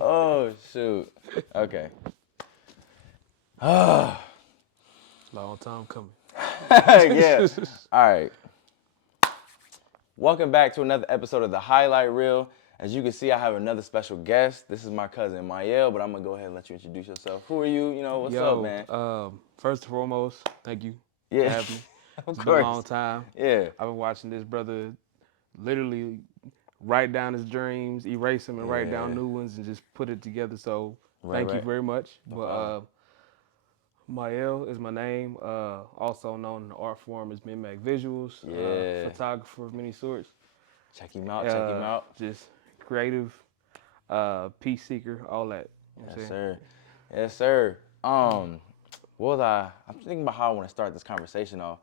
Oh, shoot. Okay. Long time coming. Yeah. All right. Welcome back to another episode of the Highlight Reel. As you can see, I have another special guest. This is my cousin Miyal, but I'm gonna go ahead and let you introduce yourself. Who are you? What's up, Yo, man? first and foremost, thank you for Yeah, having me. of It's been a long course. time. Yeah, I've been watching this brother literally write down his dreams, erase them, and write down yeah. new ones, and just put it together. So Right, thank you right. very much. No But problem. Mael is my name, also known in the art form as Mimic Visuals, Yeah. photographer of many sorts, Check him out. Check him out. just creative, peace seeker, all that. You know what I'm Yes, saying? sir. Yes, sir. What was I? I'm thinking about how I want to start this conversation off.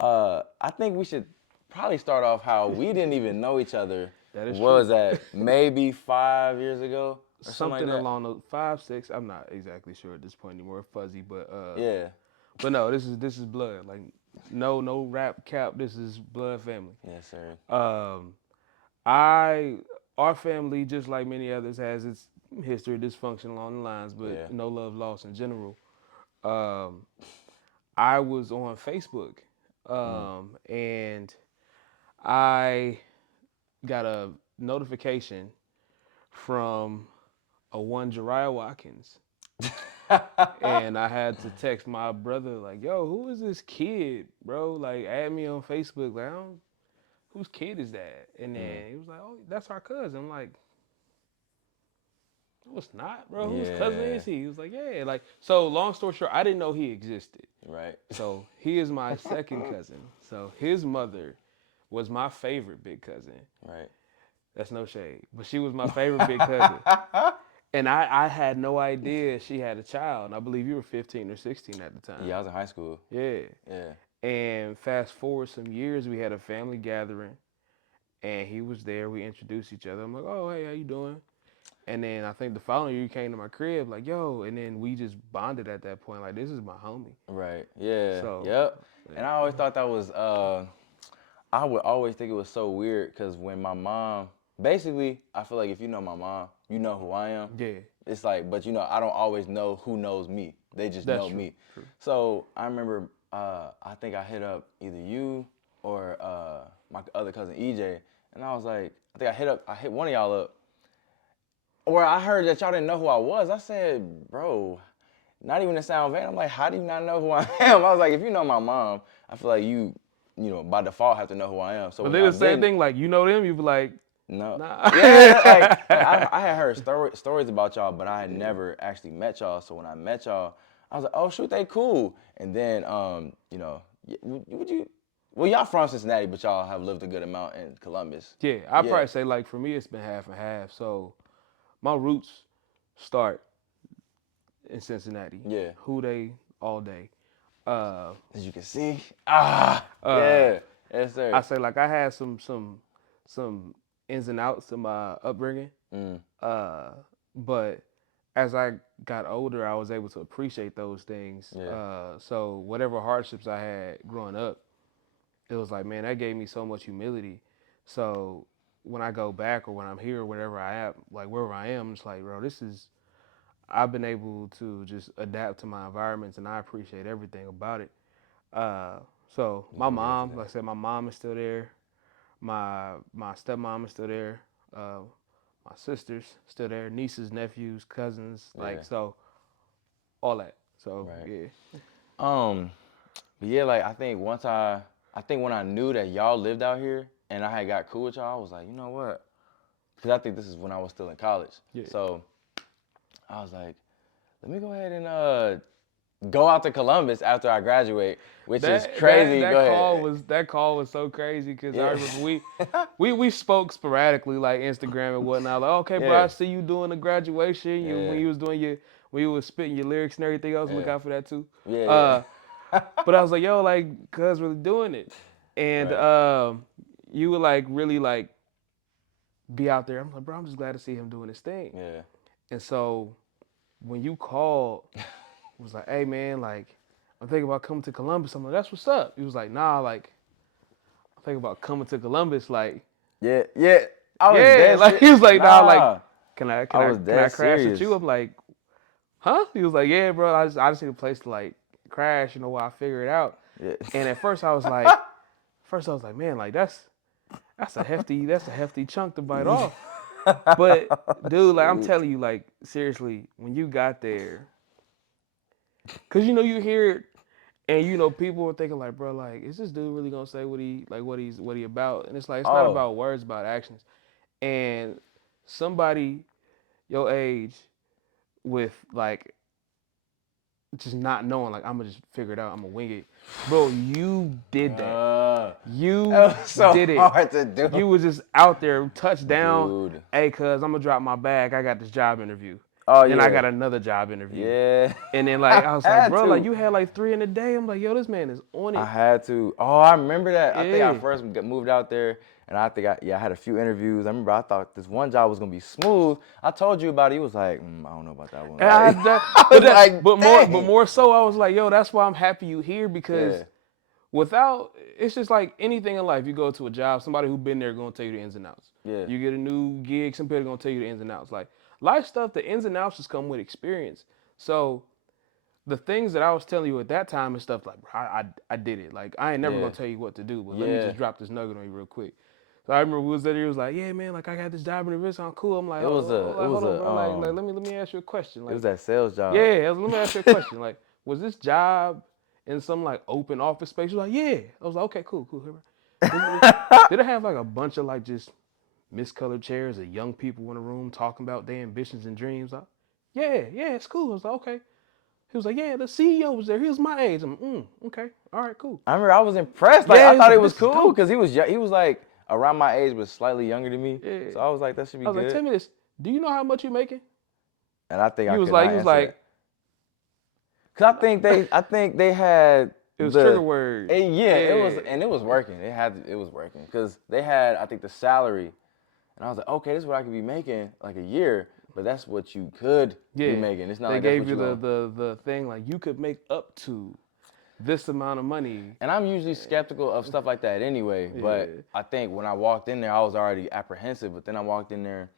Mm. I think we should probably start off how we didn't even know each other. That is What true. was that? Maybe 5 years ago or something like Something that. along those 5, 6. I'm not exactly sure at this point anymore. Fuzzy, Yeah. but no, this is blood. Like no rap cap. This is blood family. Yes, sir. Um, I our family, just like many others, has its history of dysfunction along the lines, but Yeah. no love lost in general. Um, I was on Facebook, Mm. and I got a notification from a one Jariah Watkins. And I had to text my brother like, "Yo, who is this kid, bro? Like, add me on Facebook. Like, I don't, whose kid is that?" And Mm. then he was like, "Oh, that's our cousin." I'm like, "No, it's not, bro. Whose cousin Yeah. is he?" He was like, "Yeah." Like, so long story short, I didn't know he existed. Right. So he is my second cousin. So his mother was my favorite big cousin. Right. That's no shade, but she was my favorite big cousin. And I had no idea she had a child. And I believe you were 15 or 16 at the time. Yeah, I was in high school. Yeah. Yeah. And fast forward some years, we had a family gathering, and he was there. We introduced each other. I'm like, "Oh, hey, how you doing?" And then I think the following year, he came to my crib, like, "Yo," and then we just bonded at that point. Like, this is my homie. Right. Yeah. So, Yep. yeah. And I always thought that was I would always think it was so weird because when my mom, basically, I feel like if you know my mom, you know who I am. Yeah, It's like, but I don't always know who knows me. They just that's know true. me. True. So I remember, I think I hit up either you or my other cousin EJ, and I was like, I think I hit one of y'all up, or I heard that y'all didn't know who I was. I said, bro, not even to sound vain. I'm like, how do you not know who I am? I was like, if you know my mom, I feel like by default have to know who I am. So But when they y'all the same didn't, thing. Like, you know them, you be like, no. nah. Yeah, like I had heard stories about y'all, but I had never actually met y'all. So when I met y'all, I was like, oh shoot, they cool. And then would you? Well, y'all from Cincinnati, but y'all have lived a good amount in Columbus. Yeah, I'd Yeah, probably say, like, for me, it's been half and half. So my roots start in Cincinnati. yeah. Who they all day. Uh, As you can see, uh, yeah, yes I sir. say like I had some ins and outs to my upbringing. Mm, Uh, but as I got older, I was able to appreciate those things. yeah, So whatever hardships I had growing up, it was like, man, that gave me so much humility. So when I go back or when I'm here, wherever I am, like wherever I am, it's like, bro, this is I've been able to just adapt to my environments, and I appreciate everything about it. Uh, so my amen to mom, like that. I said, my mom is still there. My stepmom is still there. Uh, my sisters still there. Nieces, nephews, cousins, Yeah, like so, all that. So right. yeah, Um, but yeah, like I think when I knew that y'all lived out here and I had got cool with y'all, I was like, you know what? Because I think this is when I was still in college. yeah. So I was like, let me go ahead and go out to Columbus after I graduate, which is That that crazy. Go that call ahead. was that call was so crazy because I Yeah. remember we spoke sporadically like Instagram and whatnot. Like, okay, bro, Yeah. I see you doing the graduation. You Yeah. when you was doing your when you was spitting your lyrics and everything else. Look Yeah. out for that too. Yeah. Uh, but I was like, yo, like, cuz really doing it, and Right. you would like really like be out there. I'm like, bro, I'm just glad to see him doing his thing. Yeah. And so when you called, it was like, hey man, like I'm thinking about coming to Columbus. I'm like, that's what's up. He was like, nah, like I'm thinking about coming to Columbus. Like, Yeah. Yeah. I was yeah, dead like serious. he was like, nah, like Nah. I was can I dead crash with serious. you? I'm like, huh? He was like, yeah, bro. I just need a place to like crash. You know, while I figure it out. Yeah. And at first I was like, man, like that's a hefty chunk to bite off. But dude, like I'm Shoot. telling you, like seriously, when you got there, cause you know you hear it, and you know people were thinking like, bro, like is this dude really gonna say what he about? And it's like it's not Oh, about words, about actions. And somebody your age with like just not knowing, like I'm gonna just figure it out, I'm gonna wing it, bro. You did that. uh, You that was so did it. hard to do, You was just out there, touchdown. dude. Hey, cuz I'm gonna drop my bag. I got this job interview. Oh Then I yeah, got another job interview. yeah. And then like I I was like, had bro, like to. you had like 3 in a day. I'm like, yo, this man is on I it. had to. Oh, I remember that. I think I Yeah. first moved out there, and I think I had a few interviews. I remember I thought this one job was gonna be smooth. I told you about it. He was like, I don't know about that one. And I Like, had that, I was like, but dang. more so, I was like, yo, that's why I'm happy you here because Yeah, without it's just like anything in life. You go to a job, somebody who been there gonna tell you the ins and outs. yeah, You get a new gig, somebody gonna tell you the ins and outs. Like life stuff, the ins and outs just come with experience. So the things that I was telling you at that time and stuff like, bro, I did it. Like I ain't never yeah, gonna tell you what to do, but let me yeah. just drop this nugget on you real quick. So I remember we was there. He was like, "Yeah, man, like I got this job in the wrist. I'm cool." I'm like, It was hold on, a bro. Like let me ask you a question. it was Like, that sales job. yeah, let me ask you a question. Like, was this job in some like open office space? You're like, yeah. I was like, okay, cool. Did it have like a bunch of like just miscolored chairs of young people in the room talking about their ambitions and dreams? Like, yeah, it's cool. I was like, okay. He was like, yeah, the CEO was there. He was my age. Okay, all right, cool. I remember I was impressed. Like Yeah, I he was thought it like, was this is cool dope. because he was like around my age, but slightly younger than me. Yeah. So I was like, that should be I was like, good. tell me this. Do you know how much you making? And I think I He was could like, not answer that. Cause I think they had it was trigger the, words. yeah, it was, Yeah. and it was working. It was working. Cause they had, I think, the salary, and I was like, okay, this is what I could be making like a year, but that's what you could be Yeah. making. It's not They like that's gave what you you gonna. the thing like you could make up to this amount of money. And I'm usually skeptical of stuff like that anyway. But Yeah. I think when I walked in there, I was already apprehensive. But then I walked in there,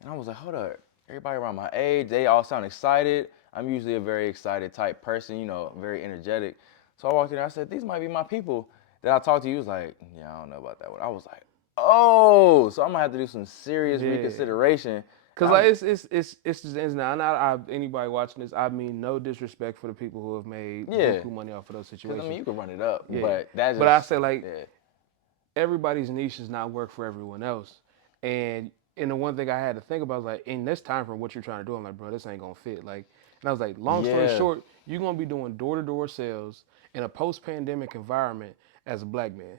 and I was like, hold up, everybody around my age, they all sound excited. I'm usually a very excited type person, you know, very energetic. So I walked in there, I said, these might be my people. Then I talked to you, he was like, yeah, I don't know about that one. I was like, oh, so I'm gonna have to do some serious Yeah. reconsideration. And Cause like it's just ends now. Not anybody watching this. I mean no disrespect for the people who have made yeah, buku money off of those because I mean, situations. you could run it up, Yeah. but that But I just, say like yeah. everybody's niche does not work for everyone else. And the one thing I had to think about was like in this time frame what you're trying to do, I'm like, bro, this ain't gonna fit. Like and I was like, long story Yeah, short, you're gonna be doing door to door sales in a post pandemic environment as a black man.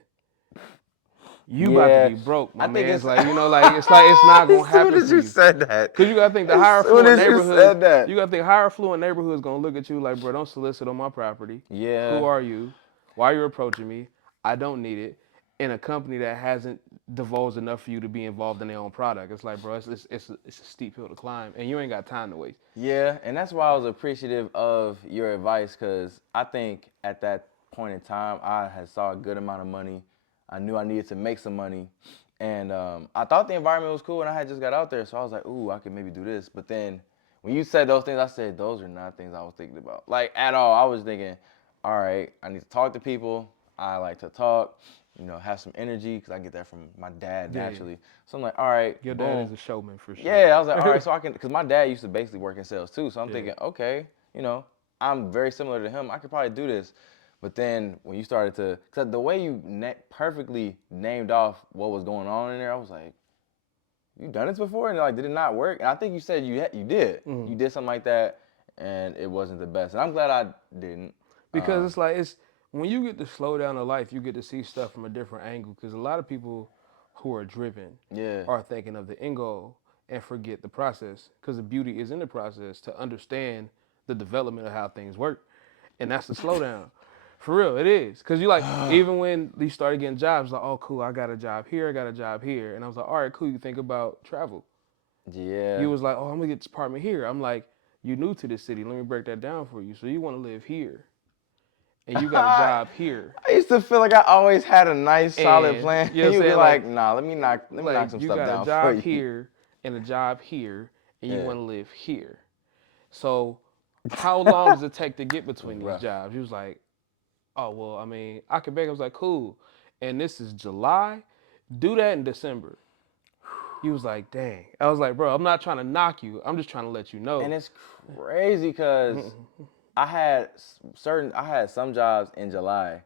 You about to yeah. be broke, my I think man. It's it's, like, it's like it's not gonna as soon happen as for you you. said that, Cause you gotta think the as higher soon affluent as you neighborhoods, said that, you gotta think higher affluent neighborhoods gonna look at you like, bro, don't solicit on my property. yeah. Who are you? Why are you approaching me? I don't need it. In a company that hasn't divulged enough for you to be involved in their own product. It's like, bro, it's a steep hill to climb and you ain't got time to waste. Yeah, and that's why I was appreciative of your advice because I think at that point in time I had saw a good amount of money. I knew I needed to make some money, and I thought the environment was cool, and I had just got out there, so I was like, "Ooh, I could maybe do this." But then when you said those things, I said those are not things I was thinking about, like at all. I was thinking, "All right, I need to talk to people. I like to talk, you know, have some energy because I get that from my dad Yeah. naturally." So I'm like, "All right, Your dad boom." is a showman for sure. Yeah, I was like, all right, so I can, because my dad used to basically work in sales too. So I'm Yeah. thinking, okay, you know, I'm very similar to him. I could probably do this. But then when you started to, because the way you perfectly named off what was going on in there, I was like, you done this before? And like, did it not work? And I think you said you did. You did something like that, and it wasn't the best. And I'm glad I didn't. Because it's like it's when you get to slow down in life, you get to see stuff from a different angle. Because a lot of people who are driven Yeah. are thinking of the end goal and forget the process. Because the beauty is in the process to understand the development of how things work, and that's the slowdown. For real, it is. Because you like, even when you started getting jobs, like, oh, cool, I got a job here, I got a job here. And I was like, all right, cool, you think about travel. Yeah. You was like, oh, I'm going to get this apartment here. I'm like, you new to this city. Let me break that down for you. So you want to live here, and you got a I job here. used to feel like I always had a nice, solid And, plan. you know And what I'm you'd be saying? like, nah, let me knock some You stuff got a down for job you. here and a job here. and you Yeah. want to live here. So how long does it take to get It was between these rough. jobs? He was like, oh, well, I mean, I can bake. I was like, cool. And this is July. Do that in December. He was like, dang. I was like, bro, I'm not trying to knock you. I'm just trying to let you And know. it's crazy because I had some jobs in July,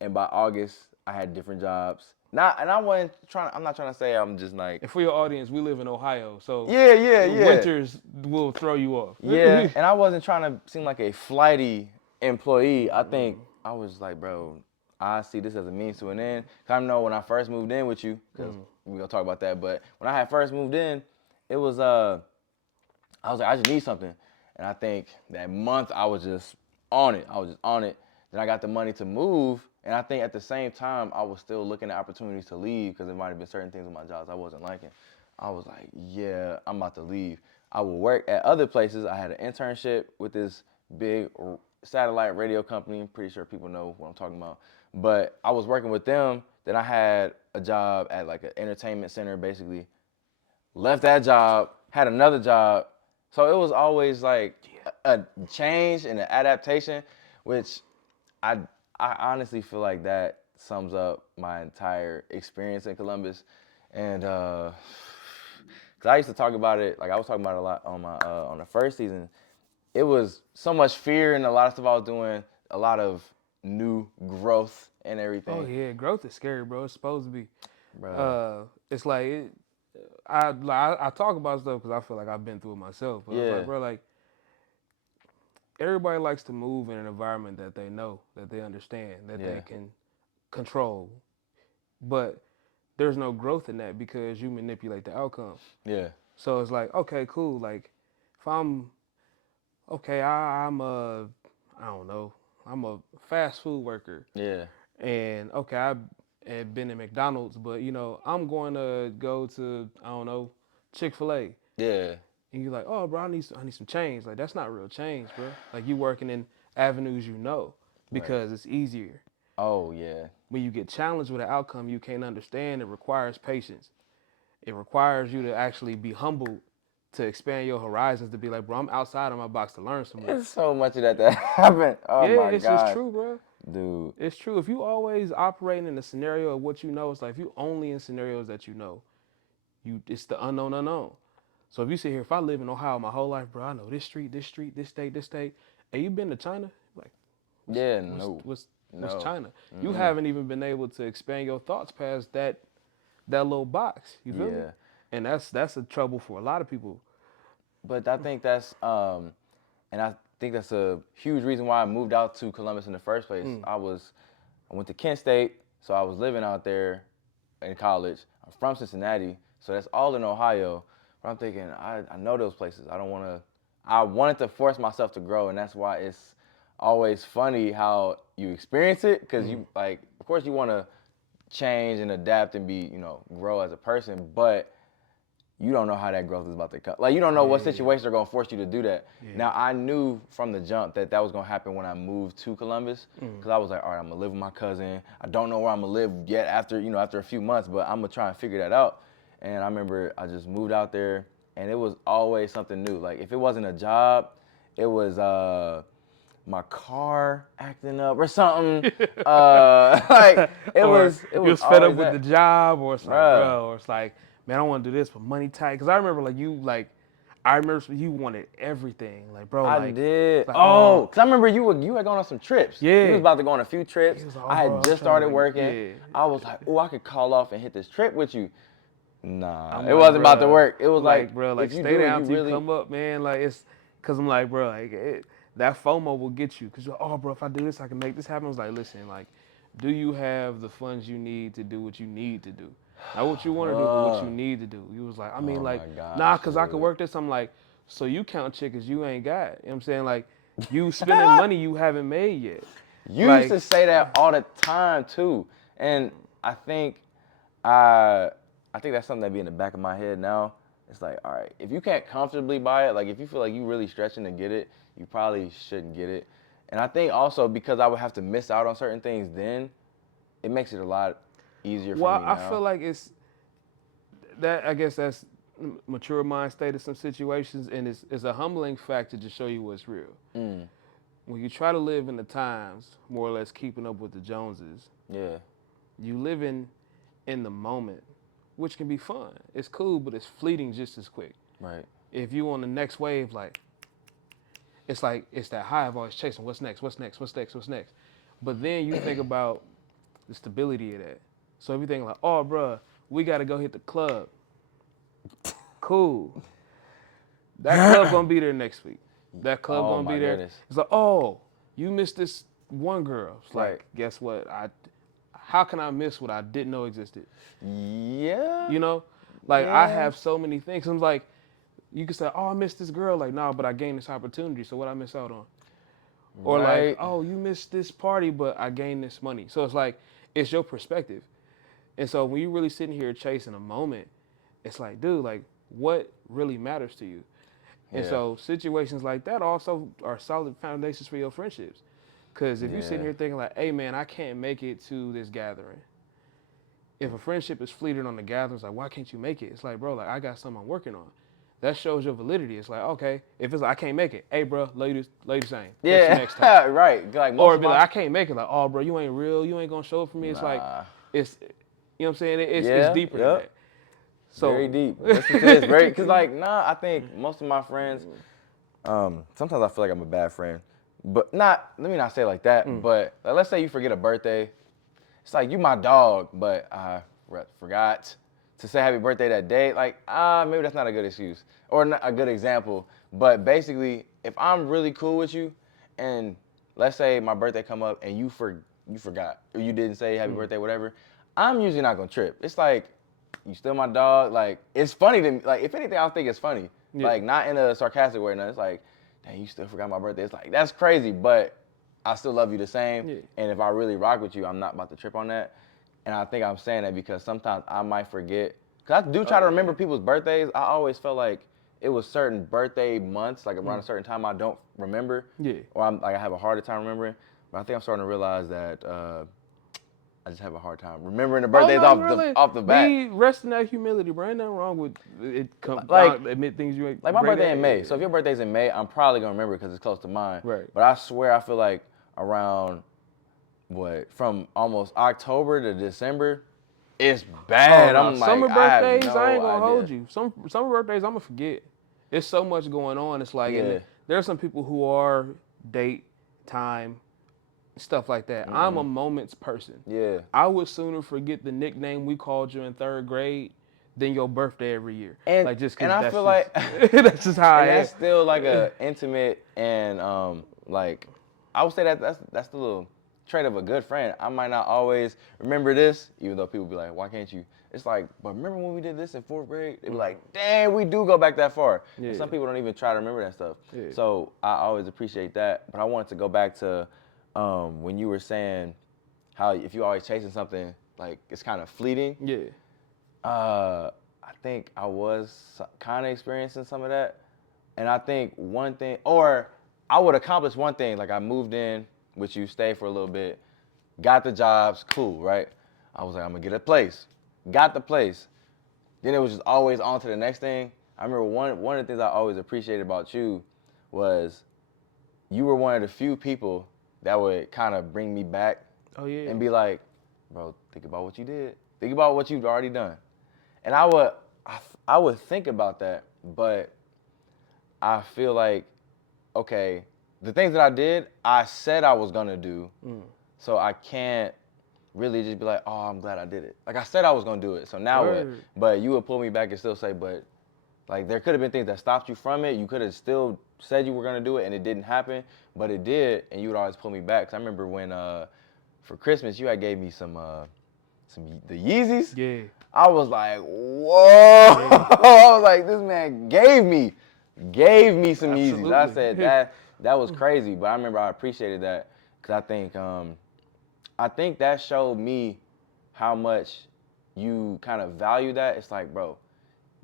and by August I had different jobs. Not, and I wasn't trying. I'm not trying to say I'm just like, And for your audience, we live in Ohio, so yeah, yeah, yeah, winters will throw you off. yeah. And I wasn't trying to seem like a flighty employee. I think Mm, I was like, bro, I see this as a means to an end. 'Cause I know when I first moved in with you, because we gonna talk about that. But when I had first moved in, it was I was like, I just need something. And I think that month I was just on it. I was just on it. Then I got the money to move. And I think at the same time, I was still looking at opportunities to leave because there might have been certain things with my jobs I wasn't liking. I was like, yeah, I'm about to leave. I would work at other places. I had an internship with this big satellite radio company. I'm pretty sure people know what I'm talking about. But I was working with them. Then I had a job at like an entertainment center, basically. Left that job, had another job. So it was always like a change and an adaptation, which I I honestly feel like that sums up my entire experience in Columbus. And cause I used to talk about it, like I was talking about it a lot on the first season. It was so much fear and a lot of stuff I was doing, a lot of new growth and oh everything. yeah, growth is scary, bro. It's supposed to be. Bruh. It's like I talk about stuff because I feel like I've been through it myself. But I was like, Yeah, bro, like everybody likes to move in an environment that they know, that they understand, that yeah, they can control. But there's no growth in that because you manipulate the outcome. yeah, So it's like, okay, cool. Like if I'm okay, I'm a I don't know, I'm a fast food worker, yeah, and okay, I have been in McDonald's, but I'm going to go to I don't know Chick-fil-A. yeah. And you're like, oh, bro, I need some change. Like, that's not real change, bro. Like, you working in avenues Right. because it's easier. Oh yeah. When you get challenged with an outcome you can't understand, it requires patience. It requires you to actually be humble to expand your horizons to be like, bro, I'm outside of my box to learn some more. It's so much of that happened. Oh Yeah, my it's gosh, true, bro. dude. It's true. If you always operating in a scenario of what you know, it's like if you only in scenarios that you know, it's the unknown unknown. So if you sit here, if I live in Ohio my whole life, bro, I know this street, this street, this state, this state. Hey, you been to China? Like, what's Yeah, what's no, what's what's no. China? You Mm-mm. haven't even been able to expand your thoughts past that little box. You feel me? Yeah, And that's a trouble for a lot of people. but I think that's and I think that's a huge reason why I moved out to Columbus in the first place. Mm. I went to Kent State, so I was living out there in college. I'm from Cincinnati, so that's all in Ohio. But I'm thinking, I know those places. I don't want to. I wanted to force myself to grow, and that's why it's always funny how you experience it, because Mm. you like, of course, you want to change and adapt and be, grow as a person, but you don't know how that growth is about to come. Like, you don't know what Yeah, situations are going to force you to do that. yeah. Now, I knew from the jump that that was going to happen when I moved to Columbus, Mm. because I was like, all right, I'm going to live with my cousin. I don't know where I'm going to live yet after a few months, but I'm going to try and figure that out. And I remember I just moved out there, and it was always something new. Like, if it wasn't a job, it was my car acting up or something. Like, it Or was it you was was fed up always with the that. job, or it's like, Bruh. bro, or it's like, man, I want to do this, but money tight. Cause I remember I remember you wanted everything, like, bro, I like, did. it's like, Oh, oh, cause I remember you had gone on some trips. You was yeah. about to go on a few He trips. was like, oh, I bro, had I'm just trying to started like, working. yeah. I was like, oh, I could call off and hit this trip with you. Nah, I'm it like, wasn't about to bro, work. It was like, bro, like, if you stay do it, down you till you really. come up, man. Like, it's, cause I'm like, bro, like, that FOMO will get you. Cause you're, like, oh, bro, if I do this, I can make this happen. I was like, listen, like, do you have the funds you need to do what you need to do? Not what you want to do, but what you need to do. You was like, I mean, Oh like, my nah, gosh, cause I could dude. work this. I'm like, so you count chickens you ain't got. You know what I'm saying? Like, you spending money you haven't made yet. You used Like, to say that all the time too, and I think I I think that's something that be in the back of my head now. It's like, all right, if you can't comfortably buy it, like if you feel like you really stretching to get it, you probably shouldn't get it. And I think also because I would have to miss out on certain things then, it makes it a lot easier for well, me I feel now. like it's that. I guess that's mature mind state of some situations, and it's a humbling factor to show you what's real. Mm. When you try to live in the times, more or less keeping up with the Joneses, Yeah. you living in the moment, which can be fun. It's cool, but it's fleeting just as quick. Right. If you on the next wave, like it's that high of always chasing. What's next? What's next? What's next? What's next? But then you think about the stability of that. So if you think like, oh, bruh, we got to go hit the club. Cool. That club gonna be there next week. That club Oh gonna my be there. goodness. It's like, oh, you missed this one girl. It's Right. like, guess what? How can I miss what I didn't know existed? Yeah. You know, like I Yeah. have so many things. I'm like, you can say, oh, I missed this girl. Like, nah, but I gained this opportunity. So what I miss out on? Or like, Right. oh, you missed this party, but I gained this money. So it's like, it's your perspective. And so when you really sitting here chasing a moment, it's like, dude, like, what really matters to you? And Yeah. so situations like that also are solid foundations for your friendships. Because if you're sitting Yeah. here thinking like, hey man, I can't make it to this gathering. If a friendship is fleeting on the gatherings, like, why can't you make it? It's like, bro, like I got something I'm working on. That shows your validity. It's like, okay, if it's like I can't make it, hey bro, lay the same. Catch you Yeah. next time. Right. Like most Or of be like, my. I can't make it. Like, oh bro, you ain't real. You ain't gonna show up for me. It's like, Nah. it's, you know what I'm saying? It's Yeah. deeper than Yep. that. Very So, deep. Listen to this. Very. Cause like I think most of my friends. Sometimes I feel like I'm a bad friend, but not. Let me not say it like that. But like, let's say you forget a birthday. It's like you my dog, but I forgot to say happy birthday that day. Like maybe that's not a good excuse or not a good example. But basically, if I'm really cool with you, and let's say my birthday come up and you forgot or you didn't say happy birthday, whatever, I'm usually not gonna trip. It's like you still my dog. Like it's funny to me. Like if anything, I think it's funny. Yeah. Like not in a sarcastic way. No, it's like, dang, you still forgot my birthday. It's like that's crazy, but I still love you the same. Yeah. And if I really rock with you, I'm not about to trip on that. And I think I'm saying that because sometimes I might forget. Cause I do try to remember people's birthdays. I always felt like it was certain birthday months, like around a certain time I don't remember. Yeah. Or I have a harder time remembering. But I think I'm starting to realize that I just have a hard time remembering the birthdays off the bat. Be rest in that humility, bro. Ain't nothing wrong with it. Like- Admit things you ain't. Like my bring birthday that, in May. yeah. So if your birthday's in May, I'm probably gonna remember because it's close to mine. Right. But I swear I feel like around from almost October to December, it's bad. Oh, no. I'm like, Summer birthdays, I I have ain't no gonna idea. hold you. Some summer birthdays, I'm gonna forget. It's so much going on. It's like, and Yeah. there are some people who are date, time, stuff like that. I'm a moments person. Yeah. I would sooner forget the nickname we called you in 3rd grade than your birthday every year. And like just and because I that's feel just, like that's just how I and am. that's still like a intimate and like I would say that's the little trait of a good friend. I might not always remember this, even though people be like, why can't you? It's like, but remember when we did this in 4th grade? They be like, dang, we do go back that far. Yeah. And some people don't even try to remember that stuff. Yeah. So I always appreciate that. But I wanted to go back to when you were saying how if you always chasing something, like it's kind of fleeting. Yeah. I think I was kind of experiencing some of that. And I think one thing, or I would accomplish one thing, like I moved in with you, stayed for a little bit, got the jobs, cool, right? I was like, I'm gonna get a place. Got the place. Then it was just always on to the next thing. I remember one of the things I always appreciated about you was you were one of the few people that would kind of bring me back Oh yeah. and be like, bro, think about what you did. Think about what you've already done. And I would think about that, but I feel like, okay, the things that I did, I said I was gonna do, so I can't really just be like, oh, I'm glad I did it. Like I said I was gonna do it, so now what? Word. But you would pull me back and still say, but like there could have been things that stopped you from it. You could have still said you were gonna do it and it didn't happen, but it did, and you would always pull me back. Cause I remember when for Christmas you had gave me some the Yeezys. Yeah. I was like, whoa! I was like, this man gave me some Yeezys. I Absolutely. said that was crazy, but I remember I appreciated that because I think that showed me how much you kind of value that. It's like, bro,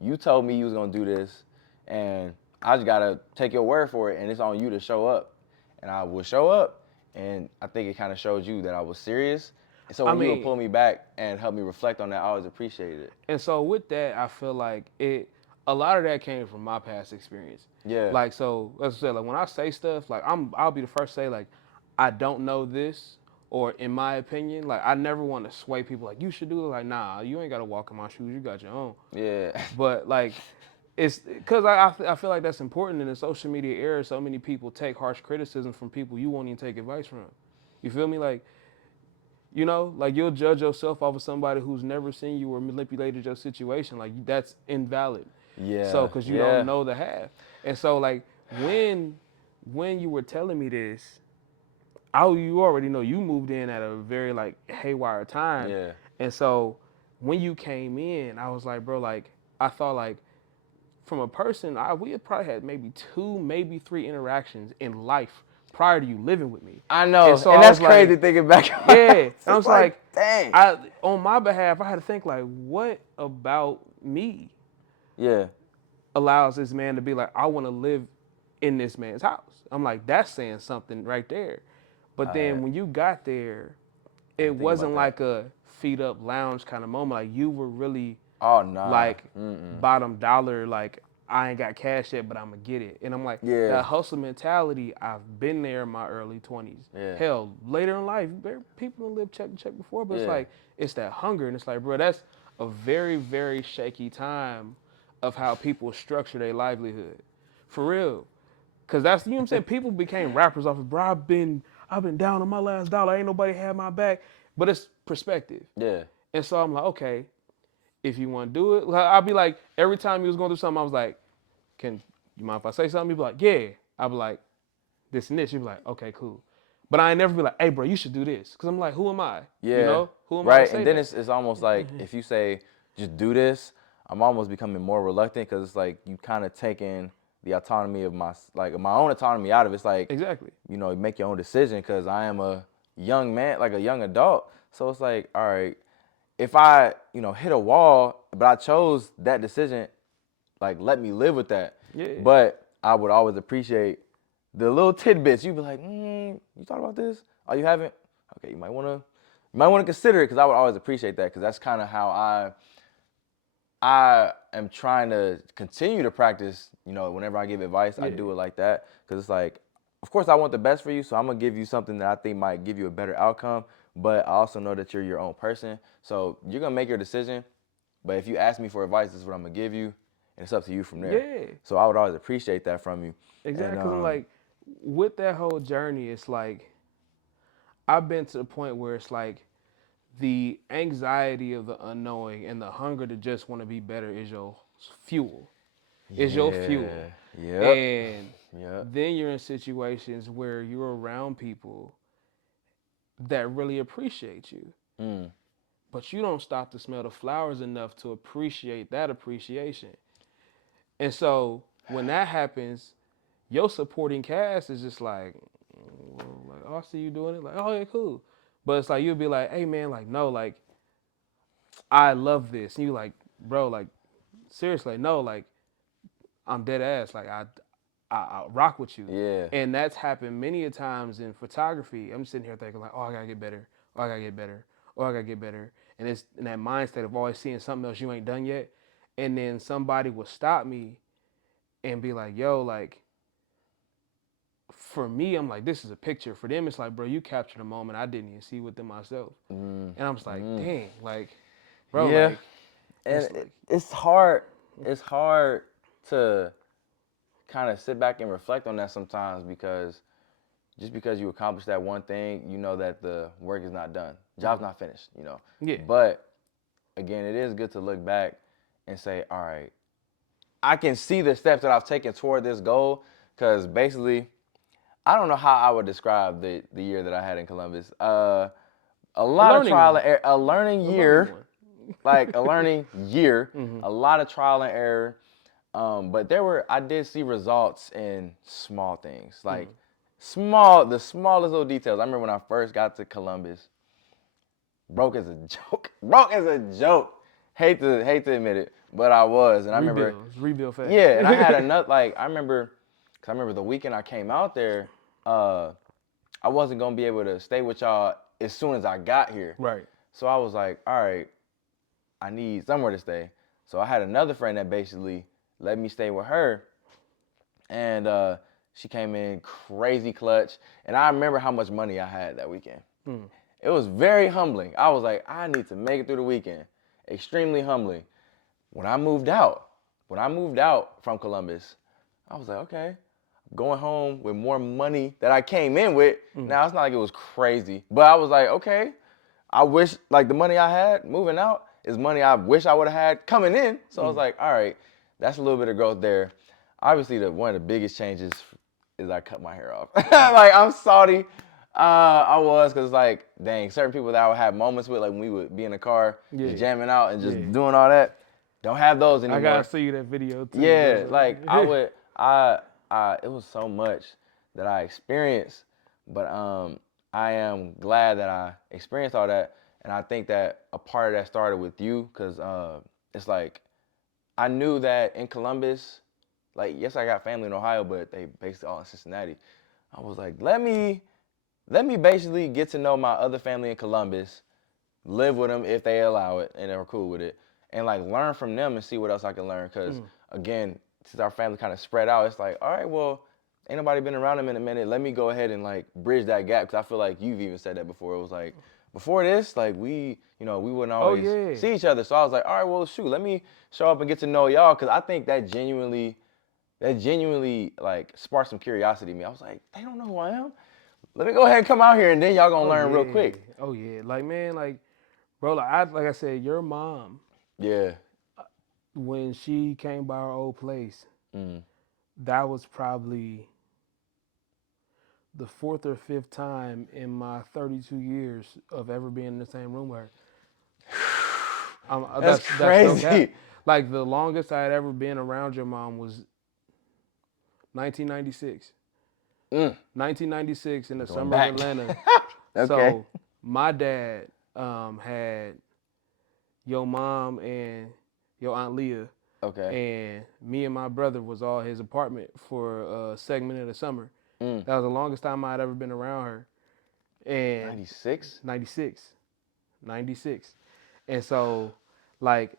you told me you was gonna do this, and I just gotta take your word for it, and it's on you to show up. And I will show up, and I think it kind of showed you that I was serious. And so when you would pull me back and help me reflect on that, I always appreciated it. And so with that, I feel like a lot of that came from my past experience. Yeah. Like, so as I said, like when I say stuff, like I'll be the first to say like I don't know this, or in my opinion, like I never want to sway people like you should do it. Like, nah, you ain't gotta walk in my shoes. You got your own. Yeah. But like, it's because I feel like that's important in the social media era. So many people take harsh criticism from people you won't even take advice from. You feel me? Like, you know, like you'll judge yourself off of somebody who's never seen you or manipulated your situation. Like that's invalid. So, Yeah. because you don't Yeah. know the half. And so, like when you were telling me this, you already know you moved in at a very like haywire time. Yeah. And so when you came in, I was like, bro, like I thought like from a person, we had probably had maybe two, maybe three interactions in life prior to you living with me. I And know, so and I that's was crazy like, thinking back. yeah. And It's I just was like, like, dang. on my behalf, I had to think like, what about me Yeah. allows this man to be like, I want to live in this man's house? I'm like, that's saying something right there. But I then when you got there, I it didn't think about wasn't that. like a feet up lounge kind of moment. Like you were really Oh nah. like Mm-mm. bottom dollar, like I ain't got cash yet, but I'm gonna get it. And I'm like, Yeah. that hustle mentality, I've been there in my early 20s. Yeah. Hell, later in life, people don't live check to check before, but it's Yeah. like, it's that hunger. And it's like, bro, that's a very, very shaky time of how people structure their livelihood. For real. Cause that's, you know what I'm saying? People became rappers off of, bro, I've been down on my last dollar. Ain't nobody had my back. But it's perspective. Yeah. And so I'm like, okay, if you want to do it, like, I'll be like, every time he was going through something, I was like, can you mind if I say something? He'd be like, yeah. I'd be like, this and this. He'd be like, okay, cool. But I ain't never be like, hey, bro, you should do this. Because I'm like, who am I? You Yeah. know? Who am I to Right. And say then that? it's almost like if you say just do this, I'm almost becoming more reluctant because it's like you kind of taking the autonomy of my own autonomy out of it. It's like, Exactly. you know, make your own decision because I am a young man, like a young adult. So it's like, all right, if I, hit a wall, but I chose that decision, like let me live with that. Yeah. But I would always appreciate the little tidbits. You'd be like, you thought about this? Oh, you haven't? Okay, you might wanna consider it because I would always appreciate that because that's kind of how I am trying to continue to practice. Whenever I give advice, I Yeah. do it like that because it's like, of course, I want the best for you, so I'm gonna give you something that I think might give you a better outcome. But I also know that you're your own person, so you're gonna make your decision. But if you ask me for advice, this is what I'm gonna give you, and it's up to you from there. Yeah. So I would always appreciate that from you. Exactly. And Because I'm like, with that whole journey, it's like, I've been to the point where it's like, the anxiety of the unknowing and the hunger to just want to be better is your fuel. Is your yeah, fuel. yep, And yep, then you're in situations where you're around people that really appreciate you, mm, but you don't stop to smell the flowers enough to appreciate that appreciation. And so when that happens, your supporting cast is just like, well, like, oh, I see you doing it. Like, oh, yeah, cool. But it's like, you'll be like, hey, man, like, no, like, I love this. And you like, bro, like, seriously, no, like, I'm dead ass. Like, I rock with you. yeah, And that's happened many a times in photography. I'm sitting here thinking like, oh, I gotta get better. Oh, I gotta get better. Oh, I gotta get better. And it's in that mindset of always seeing something else you ain't done yet. And then somebody will stop me and be like, yo, like, for me, I'm like, this is a picture. For them, it's like, bro, you captured a moment I didn't even see within myself. mm, And I'm just like, mm. dang, like, bro, Yeah. like, And it's like, it's hard. It's hard to kind of sit back and reflect on that sometimes because just because you accomplish that one thing, you know that the work is not done. Job's not finished. yeah, But again, it is good to look back and say, all right, I can see the steps that I've taken toward this goal because basically, I don't know how I would describe the year that I had in Columbus. A a lot of learning trial one, and error, a learning a learning year, one. like a learning year, Mm-hmm. a lot of trial and error. But I did see results in small things, like the smallest little details. I remember when I first got to Columbus, broke as a joke, broke as a joke. Hate to admit it, but I was, and I remember, Rebuild fast. yeah, and I had another like cause I remember the weekend I came out there, I wasn't gonna be able to stay with y'all as soon as I got here. Right. So I was like, all right, I need somewhere to stay. So I had another friend that basically let me stay with her. And she came in crazy clutch. And I remember how much money I had that weekend. It was very humbling. I was like, I need to make it through the weekend. Extremely humbling. When I moved out from Columbus, I was like, okay, going home with more money that I came in with. Now, it's not like it was crazy, but I was like, okay, I wish, like, the money I had moving out is money I wish I would have had coming in. So I was like, all right, that's a little bit of growth there. Obviously, one of the biggest changes is I cut my hair off. Like, I'm salty. I was, because, like, dang, certain people that I would have moments with, like when we would be in the car, just jamming out and just doing all that, don't have those anymore. I gotta see that video too. Yeah, like it was so much that I experienced, but I am glad that I experienced all that, and I think that a part of that started with you, cause it's like I knew that in Columbus, like, yes, I got family in Ohio, but they basically all in Cincinnati. I was like, let me basically get to know my other family in Columbus, live with them if they allow it and they're cool with it, and like learn from them and see what else I can learn. Cause again, since our family kind of spread out, it's like, all right, well, ain't nobody been around them in a minute. Let me go ahead and like bridge that gap. Cause I feel like you've even said that before. It was like, before this, like we wouldn't always see each other. So I was like, all right, well, shoot, let me show up and get to know y'all. Cause I think that genuinely like sparked some curiosity in me. I was like, they don't know who I am. Let me go ahead and come out here, and then y'all gonna learn real quick. Oh yeah, like, man, like, bro, like I said, your mom, Yeah. when she came by our old place, Mm. that was probably the fourth or fifth time in my 32 years of ever being in the same room with her. That's no crazy. cap. Like, the longest I had ever been around your mom was 1996. 1996 in the Going summer back. of Atlanta. Okay. So my dad had your mom and your Aunt Leah, Okay. and me and my brother was all his apartment for a segment of the summer. Mm. That was the longest time I'd ever been around her. And 96? 96. And so, like,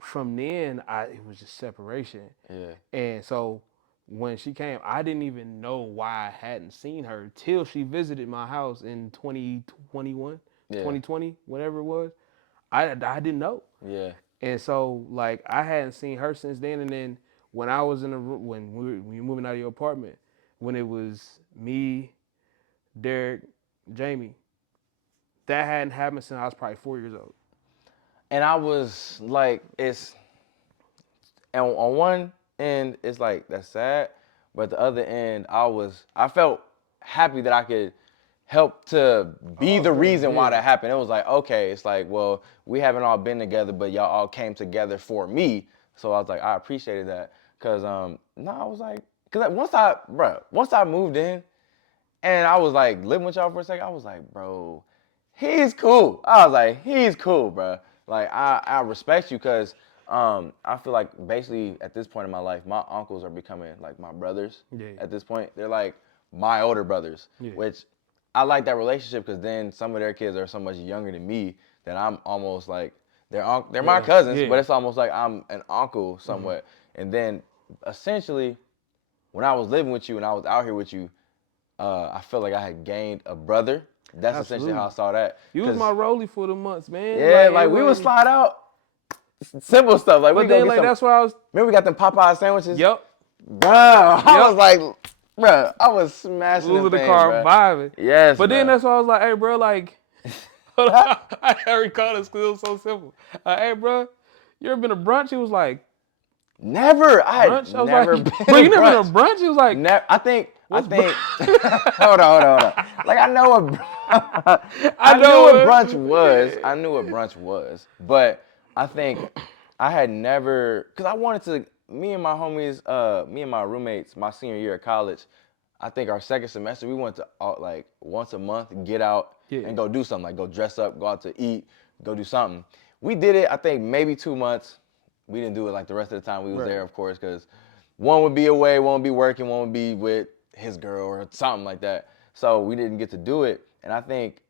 from then, it was just separation. Yeah. And so when she came, I didn't even know why I hadn't seen her till she visited my house in 2021, Yeah. 2020, whatever it was. I didn't know. Yeah. And so, like, I hadn't seen her since then. And then when I was in the room, when we were moving out of your apartment, when it was me, Derek, Jamie, that hadn't happened since I was probably 4 years old. And I was like, and on one end, it's like, that's sad. But at the other end, I felt happy that I could help to be the reason why that happened. It was like, okay, it's like, well, we haven't all been together, but y'all all came together for me. So I was like, I appreciated that. Cause no, I was like, cause once I moved in and I was like living with y'all for a second, I was like, bro, he's cool. I was like, he's cool, bro. Like, I respect you, cause I feel like basically at this point in my life, my uncles are becoming like my brothers. At this point, they're like my older brothers, which I like that relationship, because then some of their kids are so much younger than me that I'm almost like they're my cousins, but it's almost like I'm an uncle somewhat. And then essentially, when I was living with you and I was out here with you, I felt like I had gained a brother. That's essentially how I saw that. You was my rollie for the months, man. Yeah, like we would slide out simple stuff. Like, but we then, go get like, some, that's why I was. remember we got them Popeye sandwiches? Yep. Bro, I was like, bro, I was smashing Losing them the things, car, bro. vibing. Yes, but then bro. that's why I was like, hey, bro, like, I recall this because it was so simple. Hey, bro, you ever been to brunch? He was like, Never. I had brunch? I was never like, been bro, to you never brunch. been to brunch? He was like, I think. brunch? Hold on. Like, I know what I knew what brunch was. I knew what brunch was, but I think I had never, because I wanted to. Me and my homies, me and my roommates, my senior year of college, I think our second semester, we went to like once a month get out and go do something, like go dress up, go out to eat, go do something. We did it, I think, maybe 2 months. We didn't do it like the rest of the time we was there, of course, because one would be away, one would be working, one would be with his girl or something like that. So we didn't get to do it. And I think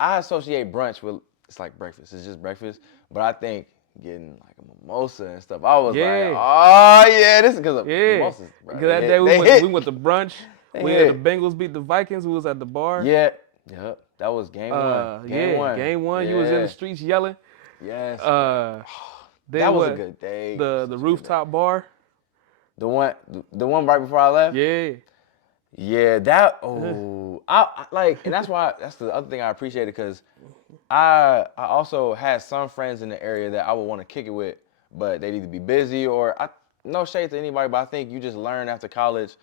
I associate brunch with, it's like breakfast. It's just breakfast. But I think getting like a mimosa and stuff. I was like, Yeah. oh yeah, this is because of Yeah. mimosas, bro. Because that day They we hit. went to brunch. They We had the hit. Bengals beat the Vikings. We was at the bar. Yeah. Yep. That was game one. Game Yeah, one. game one. You was in the Yeah. streets yelling. Yes, bro. Uh, That then was a what? good day. The Such a good day. rooftop bar. The one right before I left. Yeah. Yeah, that. Oh, I like, and that's the other thing I appreciated because I also had some friends in the area that I would want to kick it with, but they'd either be busy or no shade to anybody, but I think you just learn after college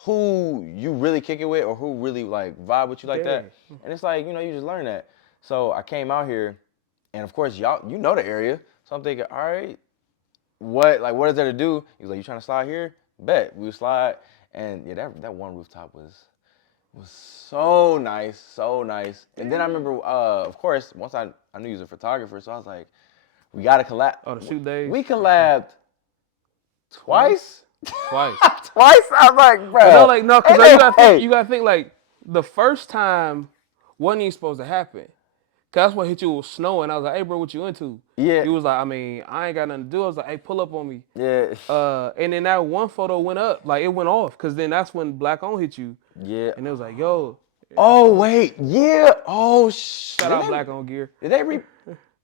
who you really kick it with or who really like vibe with you like Yeah. that. And it's like, you just learn that. So I came out here and of course y'all you know the area. So I'm thinking, all right, what is there to do? He was like, you trying to slide here? Bet. We would slide. And yeah, that one rooftop was so nice, so nice. And then I remember, of course, once I knew he was a photographer, so I was like, we got to collab. Oh, the shoot days. We collabed twice. Twice. Twice. I was like, bro. But no, like no, because Hey, you gotta think like the first time wasn't even supposed to happen. Cause that's what hit you was snowing. I was like, hey bro, what you into? Yeah. He was like, I mean, I ain't got nothing to do. I was like, hey, pull up on me. Yeah. And then that one photo went up, like it went off, cause then that's when Black On hit you, Yeah. and it was like, yo, Oh wait. Yeah. Oh shit. shout out Black On Gear. Did they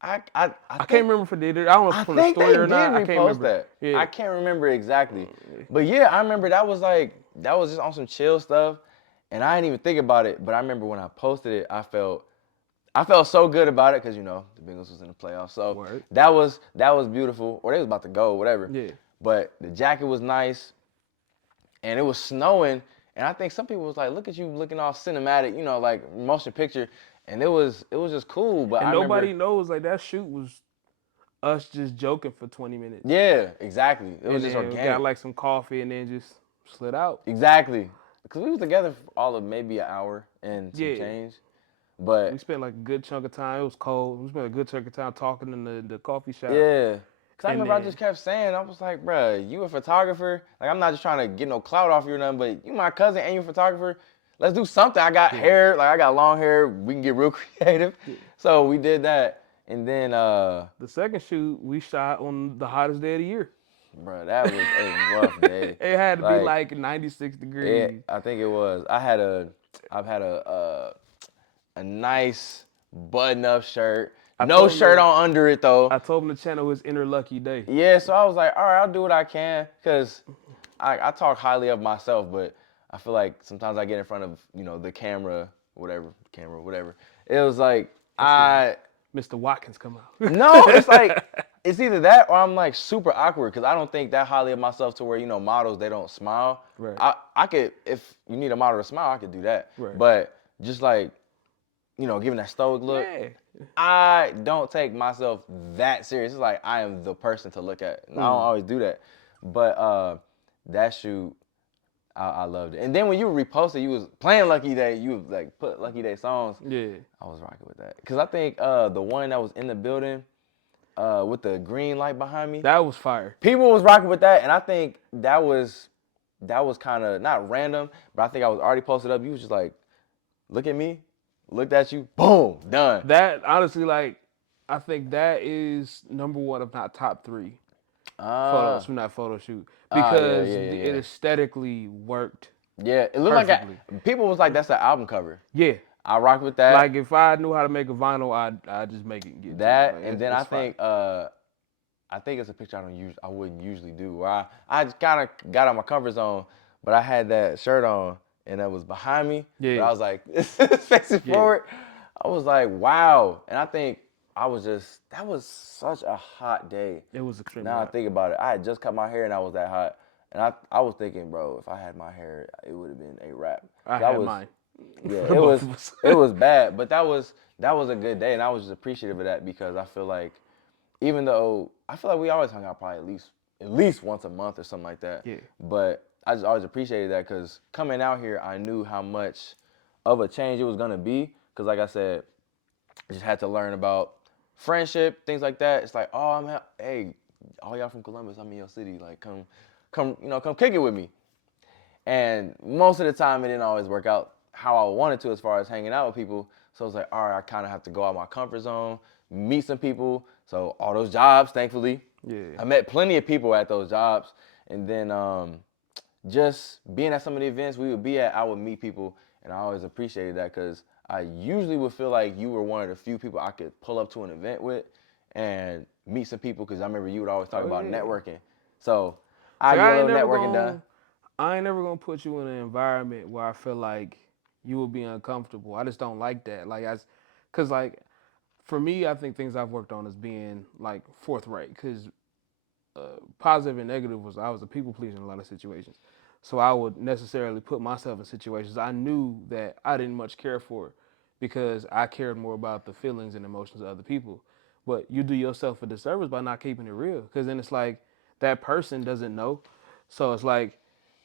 I I can't remember if they did. I don't know if I it's from the think story they or not. did I can't repost remember. that. Yeah. I can't remember exactly. But yeah, I remember that was just on some chill stuff. And I didn't even think about it. But I remember when I posted it, I felt so good about it because the Bengals was in the playoffs. So Word. that was beautiful. Or they was about to go, whatever. Yeah. But the jacket was nice. And it was snowing. And I think some people was like, look at you looking all cinematic, like motion picture. And it was just cool. But And I nobody remember, knows like that shoot was us just joking for 20 minutes. yeah, exactly. It was And just then organic. we got like some coffee and then just slid out. Exactly. Because we was together for all of maybe an hour and some Yeah. change. We But, spent like a good chunk of time. It was cold. We spent a good chunk of time talking in the coffee shop. yeah. Because I And remember I then- just kept saying, I was like, bruh, you a photographer? Like, I'm not just trying to get no clout off you or nothing, but you my cousin and you a photographer. Let's do something. I got hair. Like, I got long hair. We can get real creative. So we did that. And then, The second shoot we shot on the hottest day of the year. bruh, that was a rough day. It had to be like 96 degrees. I think it was. I've had a nice button-up shirt. No shirt on under it though. I told him to channel his inner lucky day. Yeah, so I was like, all right, I'll do what I can, cause I talk highly of myself, but I feel like sometimes I get in front of the camera, whatever. It was like Mr. Watkins come out. no, it's like it's either that or I'm like super awkward because I don't think that highly of myself to where models they don't smile. Right. I could, if you need a model to smile, I could do that. Right. But just like giving that stoic look. Yeah. I don't take myself that serious. It's like I am the person to look at. And I don't always do that. But that shoot, I loved it. And then when you reposted, you was playing Lucky Day. You like put Lucky Day songs. Yeah. I was rocking with that. Because I think the one that was in the building with the green light behind me, That was fire. people was rocking with that. And I think that was kind of not random, but I think I was already posted up. You was just like, look at me. Looked at you, boom, done. That honestly, like, I think that is number one, if not top three, photos from that photo shoot because it aesthetically worked. Yeah, it looked perfectly. like people was like, that's an album cover. Yeah, I rock with that. like if I knew how to make a vinyl, I'd just make it. And get that, to it. Like, and then I think it's a picture I wouldn't usually do. Where I just kind of got out my comfort zone, but I had that shirt on and that was behind me. Yeah. But I was like, facing forward. I was like, wow. And I think that was such a hot day. It was extremely Now I hot. think about it, I had just cut my hair and I was that hot. And I was thinking, bro, if I had my hair, it would have been a wrap. I had mine. Yeah, it was bad, but that was a good day, and I was just appreciative of that because I feel like even though I feel like we always hung out probably at least once a month or something like that. Yeah. But I just always appreciated that because coming out here, I knew how much of a change it was gonna be. Because like I said, I just had to learn about friendship, things like that. It's like, oh, hey, all y'all from Columbus, I'm in your city. Like, come kick it with me. And most of the time, it didn't always work out how I wanted to as far as hanging out with people. So it's like, all right, I kind of have to go out my comfort zone, meet some people, So all those jobs, thankfully, Yeah. I met plenty of people at those jobs. And then just being at some of the events we would be at, I would meet people, and I always appreciated that because I usually would feel like you were one of the few people I could pull up to an event with and meet some people because I remember you would always talk Oh about yeah. networking. So So I get a little networking done. I ain't never gonna put you in an environment where I feel like you will be uncomfortable. I just don't like that. Cause like for me, I think things I've worked on is being like forthright. Cause positive and negative was I was a people pleaser in a lot of situations. So I would necessarily put myself in situations I knew that I didn't much care for because I cared more about the feelings and emotions of other people. But you do yourself a disservice by not keeping it real because then it's like that person doesn't know. So it's like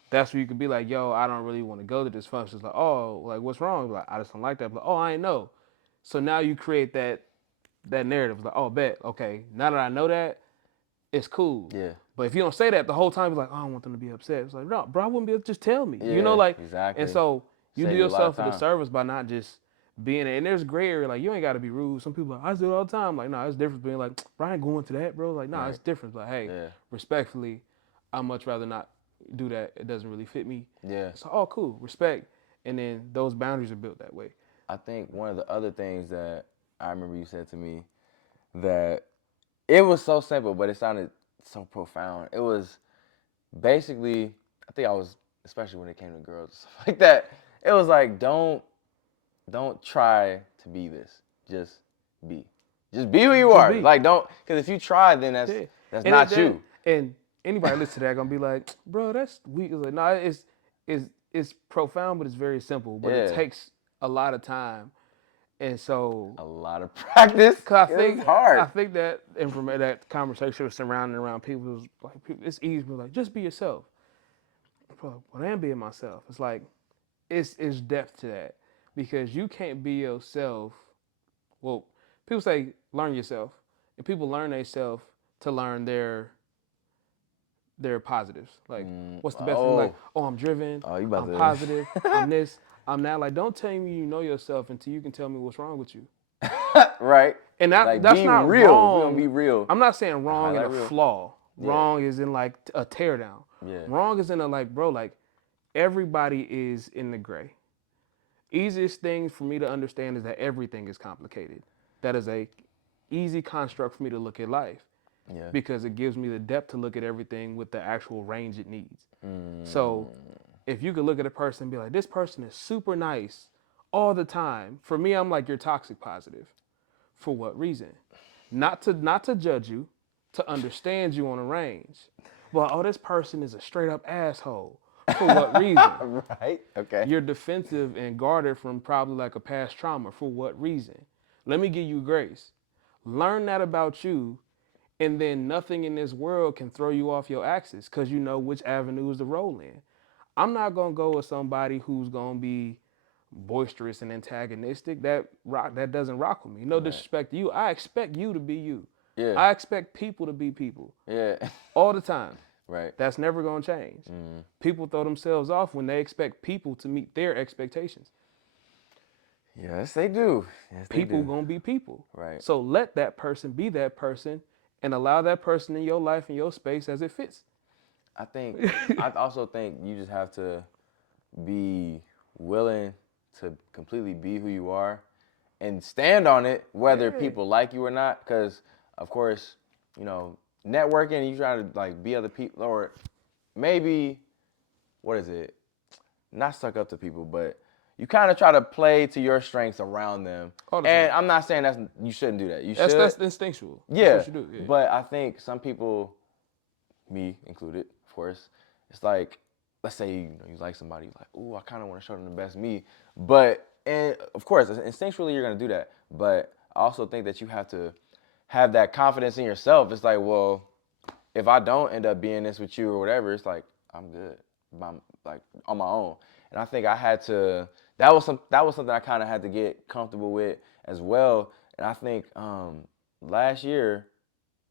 that's where you could be like, yo, I don't really want to go to this function. It's like, oh, like what's wrong? Like I just don't like that. But oh, I ain't know. So now you create that narrative. It's like, oh, bet, okay. Now that I know that, it's cool. Yeah. But if you don't say that the whole time, you're like, oh, I don't want them to be upset. It's like, no, bro, I wouldn't be able to just tell me. Yeah, And exactly. so you do Save you a lot of yourself a time. disservice by not just being there. And there's gray area. Like, you ain't got to be rude. Some people are like, I do it all the time. Like, no, it's different being like, bro, I ain't going to that, bro. Like, no, it's Right. different. Like, hey, Yeah. respectfully, I'd much rather not do that. It doesn't really fit me. Yeah. So, oh, cool, respect. And then those boundaries are built that way. I think one of the other things that I remember you said to me that it was so simple, but it sounded so profound. It was basically, I think I was, especially when it came to girls, stuff like that. It was like, don't try to be this. Just be. Just be who you Just are. be. Like don't, because if you try, then Yeah. that's And not you. and anybody listen to that gonna be like, bro, that's weak. It's like, no, it's profound, but it's very simple. But it Yeah, takes a lot of time. And so, a lot of practice. cause It's hard. I think that information, that conversation was surrounding around people. Like, it's easy. But like, just be yourself. But I am being myself. It's like, it's depth to that because you can't be yourself. Well, people say learn yourself, and people learn themselves to learn their positives. Like, what's the best thing? Like, Oh, oh, I'm driven, oh, you about I'm positive, I'm to. this, I'm that. Like, don't tell me you know yourself until you can tell me what's wrong with you. Right? And Like that's be not real. If we're gonna be wrong. real, I'm not saying wrong in highlight a real. flaw. Yeah, Wrong is in like a tear down. yeah. Wrong is in a like, bro, like everybody is in the gray. Easiest thing for me to understand is that everything is complicated. That is a easy construct for me to look at life Yeah. because it gives me the depth to look at everything with the actual range it needs. So Mm, if you could look at a person and be like, this person is super nice all the time. For me, I'm like, you're toxic positive. For what reason? Not to judge you, to understand you on a range. Well, oh, this person is a straight up asshole. For what reason? right? Okay. You're defensive and guarded from probably like a past trauma. For what reason? Let me give you grace. Learn that about you, and then nothing in this world can throw you off your axis because you know which avenues to roll in. I'm not gonna go with somebody who's gonna be boisterous and antagonistic. That doesn't rock with me. No Right. disrespect to you. I expect you to be you. Yeah. I expect people to be people Yeah. all the time. right. That's never gonna change. People throw themselves off when they expect people to meet their expectations. Yes, they do. Yes, they People do. gonna be people. Right. So let that person be that person and allow that person in your life and your space as it fits. I think. I also think you just have to be willing to completely be who you are and stand on it, whether Yeah. people like you or not. Because, of course, you know, networking, you try to like be other people, or maybe, what is it? Not stuck up to people, but you kind of try to play to your strengths around them. All the And time. I'm not saying you shouldn't do that. You should, That's instinctual. That's yeah. what you do. Yeah. But I think some people, me included, of course, it's like, let's say you like somebody, like, ooh, I kind of want to show them the best me, but and of course, instinctually you're gonna do that. But I also think that you have to have that confidence in yourself. It's like, well, if I don't end up being this with you or whatever, it's like I'm good, like on my own. And I think I had to. That was something I kind of had to get comfortable with as well. And I think last year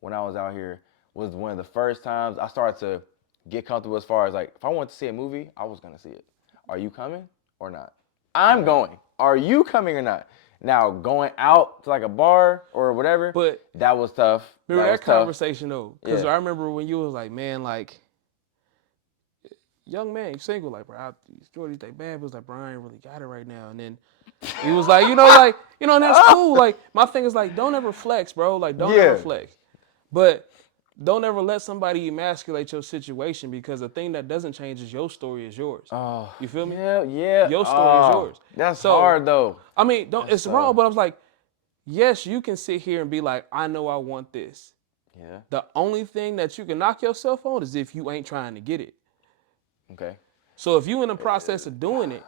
when I was out here was one of the first times I started to get comfortable as far as like if I wanted to see a movie, I was gonna see it. Are you coming or not? I'm Right. going. Are you coming or not? Now going out to like a bar or whatever, But that was tough. remember That was that tough. conversation though, because Yeah. I remember when you was like, man, like, young man, you single, like, bro, Jordy think bad, but was like, bro, I ain't really got it right now. And then he was like, and that's cool. Like, my thing is like, don't ever flex, bro. Like, don't ever Yeah. flex. But don't ever let somebody emasculate your situation because the thing that doesn't change is your story is yours. Oh, You feel me? yeah, yeah. Your story is Oh, yours. that's So, hard though. I mean, don't That's it's wrong, tough. but I was like, yes, you can sit here and be like, I know I want this. Yeah. The only thing that you can knock yourself on is if you ain't trying to get it. Okay. So if you in the process of doing it,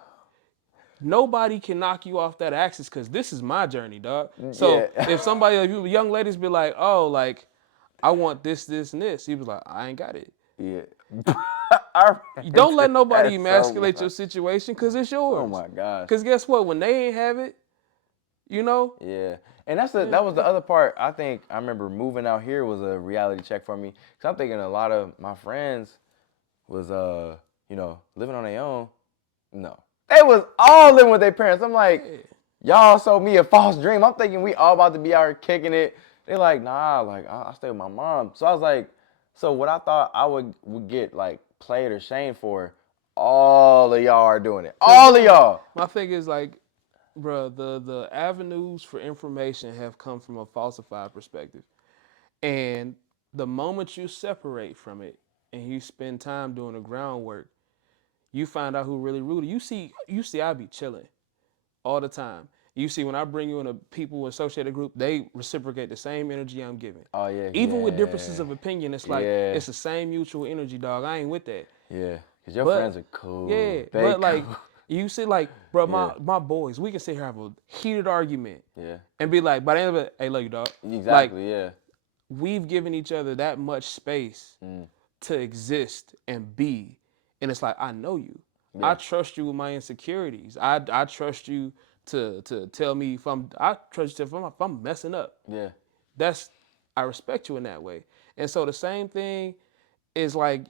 nobody can knock you off that axis because this is my journey, dog. Yeah. So if somebody, like you, young ladies, be like, oh, like I want this, this, and this, he was like, I ain't got it. Yeah. I Don't let remember nobody that so emasculate your much. situation because it's Oh yours. my gosh. Because guess what? When they ain't have it, you know. Yeah. And that was the other part. I think I remember moving out here was a reality check for me. Cause I'm thinking a lot of my friends was living on their own. No. They was all living with their parents. I'm like, Yeah. y'all sold me a false dream. I'm thinking we all about to be out here kicking it. They're like, nah, like I stay with my mom. So I was like, so what I thought I would get like played or shamed for, all of y'all are doing it. All of y'all. My thing is like, bro, the avenues for information have come from a falsified perspective, and the moment you separate from it and you spend time doing the groundwork, you find out who really rooted. You see, I be chilling all the time. You see, when I bring you in a people associated group, they reciprocate the same energy I'm giving. Oh yeah, Even with yeah, differences of opinion, it's like yeah, it's the same mutual energy, dog. I ain't with that. yeah. Cause your friends But are cool. yeah, They but like cool. you see, like, bro, Yeah, my boys, we can sit here have a heated argument yeah. and be like, by the end of it, hey, love you, dog. Like, Exactly. Yeah. we've given each other that much space Mm, to exist and be. And it's like, I know you. I yeah. trust you with my insecurities. I trust you to tell me I trust you if I'm messing up. Yeah. That's I respect you in that way. And so the same thing is like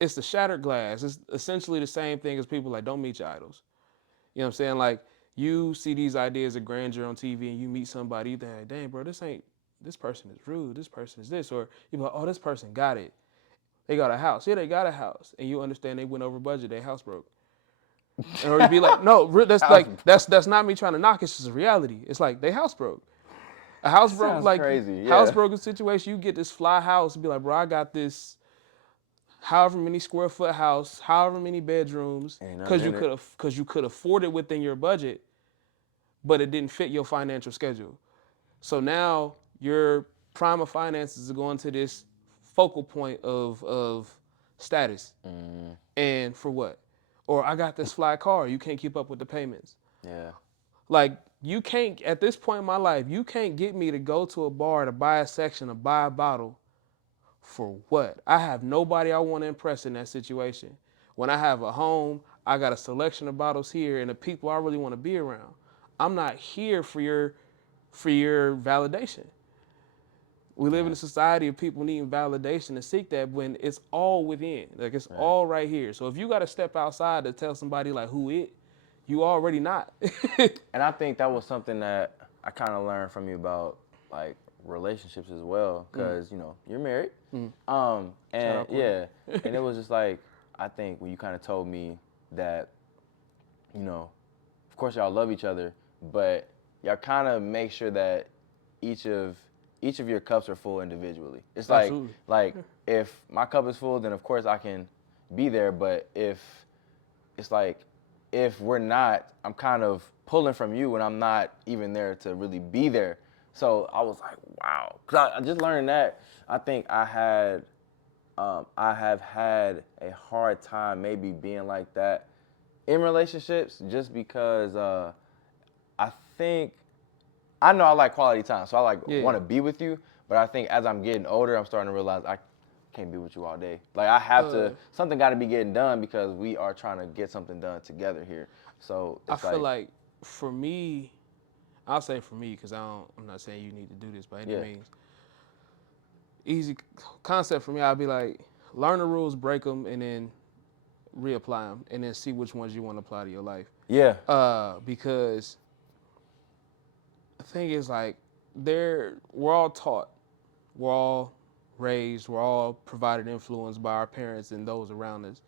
it's the shattered glass. It's essentially the same thing as people like don't meet your idols. You know what I'm saying? Like you see these ideas of grandeur on TV and you meet somebody, you think, like, dang, bro, this person is rude, this person is this, or you be like, oh, this person got it. They got a house. Yeah, they got a house. And you understand they went over budget, their house broke. Or you'd be like, no, that's House like that's not me trying to knock, it's just a reality. It's like they house broke. A house broke, sounds like crazy. house Yeah. broken situation, you get this fly house and be like, bro, I got this however many square foot house, however many bedrooms, Ain't nothing because in it. you could afford it within your budget, but it didn't fit your financial schedule. So now your prime of finances are going to this focal point of status. Mm, And for what? Or I got this fly car, you can't keep up with the payments. yeah. Like you can't at this point in my life, you can't get me to go to a bar to buy a section or buy a bottle for what? I have nobody I want to impress in that situation. When I have a home, I got a selection of bottles here and the people I really want to be around. I'm not here for your validation. We live in Yeah. a society of people needing validation to seek that when it's all within. Like it's Right. all right here. So if you got to step outside to tell somebody like who it, you already not. And I think that was something that I kind of learned from you about like relationships as well, because you're married, Shout and out Courtney. yeah, and it was just like I think when you kind of told me that, of course y'all love each other, but y'all kind of make sure that each of each of your cups are full individually. It's like Absolutely. like if my cup is full, then of course I can be there, but if it's like if we're not, I'm kind of pulling from you when I'm not even there to really be there. So I was like, wow, because I just learned that. I think I have had a hard time maybe being like that in relationships, just because I think I know I like quality time, so I like Yeah. want to be with you. But I think as I'm getting older, I'm starting to realize I can't be with you all day. Like I have to, something got to be getting done because we are trying to get something done together here. So I it's feel like, like for me, I'll say for me because I'm not saying you need to do this by any yeah, means. Easy concept for me. I'll be like, learn the rules, break them, and then reapply them, and then see which ones you want to apply to your life. yeah, Because the thing is like we're all taught, we're all raised, we're all provided influence by our parents and those around us.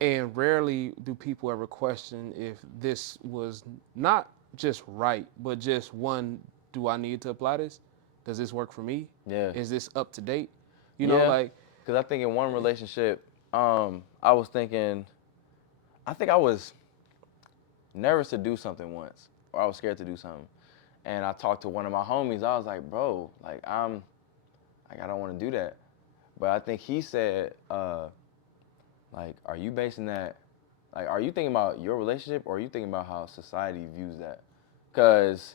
And rarely do people ever question if this was not just right, but just one, do I need to apply this? Does this work for me? Yeah. Is this up to date? You know, Yeah. like, Because I think in one relationship, I was thinking, I think I was nervous to do something once, or I was scared to do something. And I talked to one of my homies. I was like, bro, like I don't want to do that. But I think he said, like, are you basing that, like, are you thinking about your relationship, or are you thinking about how society views that? Because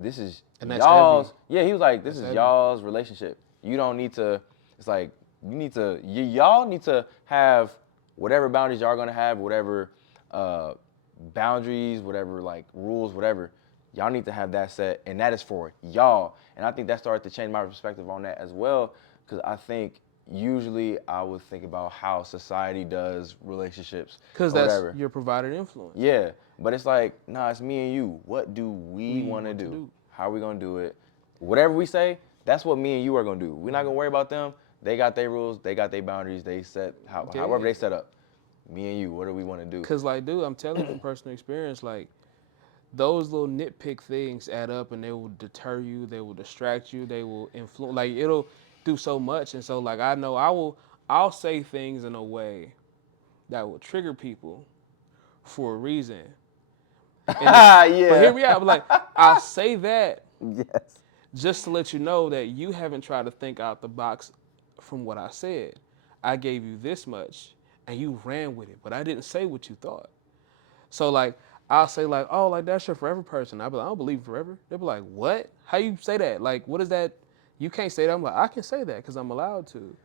this is and that's y'all's. heavy. Yeah, he was like, this That's is heavy. y'all's relationship. You don't need to. It's like y'all need to have whatever boundaries y'all gonna have, whatever boundaries, whatever like rules, whatever. Y'all need to have that set, and that is for y'all. And I think that started to change my perspective on that as well, because I think usually I would think about how society does relationships Because or that's whatever. your provided influence. Yeah, but it's like, nah, it's me and you. What do we We want to want to do? do. How are we gonna do it? Whatever we say, that's what me and you are gonna do. We're not gonna worry about them. They got their rules. They got their boundaries. They set however they set up. Me and you, what do we want to do? Because, like, dude, I'm telling you from personal experience, like, those little nitpick things add up and they will deter you, they will distract you, they will influence, like, it'll do so much. And so, like, I know I'll say things in a way that will trigger people for a reason. But Yeah. hear me out. Like, I'll say that Yes. just to let you know that you haven't tried to think out the box from what I said. I gave you this much and you ran with it, but I didn't say what you thought. So like I'll say like, oh, like that's your forever person. I'll be like, I don't believe in forever. They'll be like, what? How you say that? Like, what is that? You can't say that. I'm like, I can say that because I'm allowed to.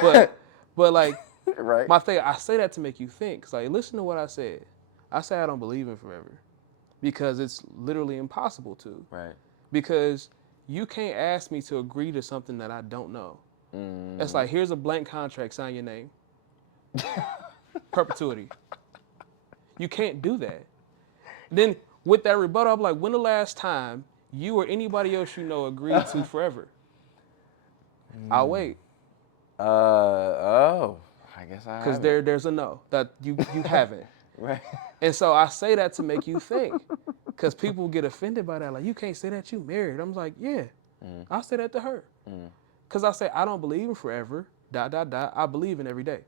But but like Right. my thing, I say that to make you think. Cause like, listen to what I said. I say I don't believe in forever because it's literally impossible to. Right. Because you can't ask me to agree to something that I don't know. It's like, here's a blank contract, sign your name. Perpetuity. You can't do that. Then with that rebuttal, I'm like, when the last time you or anybody else you know agreed to forever? I'll wait. Oh, I guess I Because haven't. there's a no that you haven't. Right. And so I say that to make you think. Because people get offended by that. Like, you can't say that you married. I'm like, yeah. I'll say that to her. Because I say, I don't believe in forever. ... I believe in every day.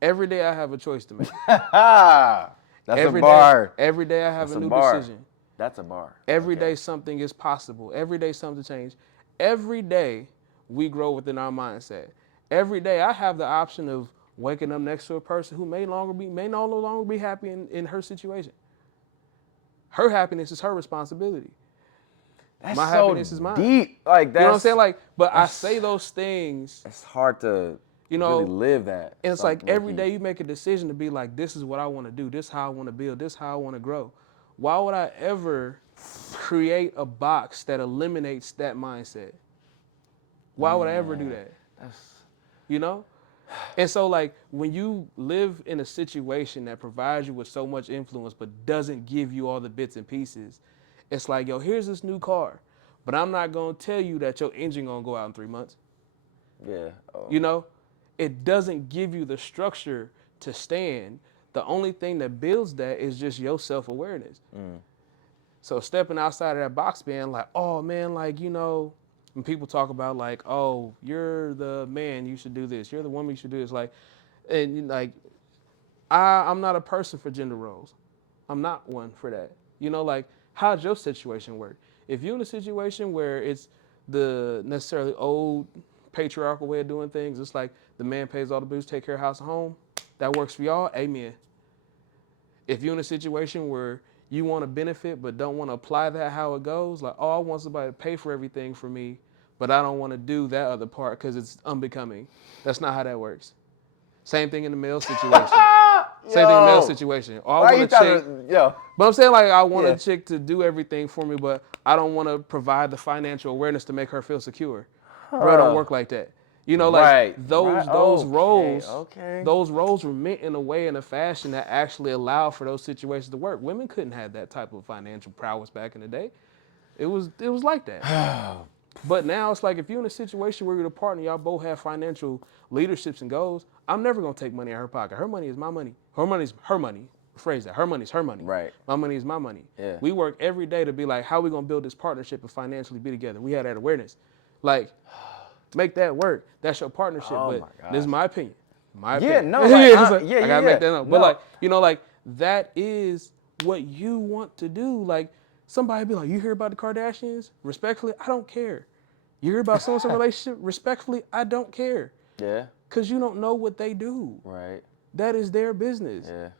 Every day I have a choice to make. That's Every a bar. day, every day I have That's a new bar. decision. That's a bar. Every Okay. day something is possible. Every day something changes. Every day we grow within our mindset. Every day I have the option of waking up next to a person who may no longer be happy in her situation. Her happiness is her responsibility. That's My so happiness is mine. deep. Like You know what I'm saying? that's Like, but I say those things, it's hard to you really know, live that. and it's like every you- day you make a decision to be like, this is what I want to do. This is how I want to build. This is how I want to grow. Why would I ever create a box that eliminates that mindset? Why would I ever do that? That's You know? And so like when you live in a situation that provides you with so much influence but doesn't give you all the bits and pieces, it's like, yo, here's this new car, but I'm not gonna tell you that your engine gonna go out in 3 months. yeah. Oh. You know? It doesn't give you the structure to stand. The only thing that builds that is just your self-awareness. So stepping outside of that box being like, oh man, like, you know, when people talk about like, oh, you're the man, you should do this. You're the woman, you should do this. Like, and like, I'm not a person for gender roles. I'm not one for that. You know, like, how's your situation work? If you're in a situation where it's the necessarily old patriarchal way of doing things, it's like the man pays all the bills, take care of house and home, that works for y'all, amen. If you're in a situation where you want to benefit but don't want to apply that how it goes, like, oh, I want somebody to pay for everything for me, but I don't want to do that other part because it's unbecoming. That's not how that works. Same thing in the male situation. Same thing in the male situation. Oh, I want a chick, but I'm saying like I want a chick to do everything for me, but I don't want to provide the financial awareness to make her feel secure. Bro, it don't work like that. You know, like Right. Right. Okay. Okay. those roles were meant in a way, in a fashion that actually allowed for those situations to work. Women couldn't have that type of financial prowess back in the day. It was like that. But now it's like if you're in a situation where you're the partner, y'all both have financial leaderships and goals. I'm never gonna take money out of her pocket. Her money is my money. Her money's her money. Phrase that. Her money's her money. Right. My money is my money. Yeah. We work every day to be like, how are we gonna build this partnership and financially be together? We have that awareness. Like, make that work. That's your partnership. Oh But my this is gosh. my opinion. My Yeah. opinion. No. Like. It's like, Yeah. I Yeah. gotta make Yeah. that up. But No. like, like that is what you want to do. Like somebody be like, you hear about the Kardashians? Respectfully, I don't care. You hear about someone's relationship? Respectfully, I don't care. Yeah. Because you don't know what they do. Right. That is their business. Yeah.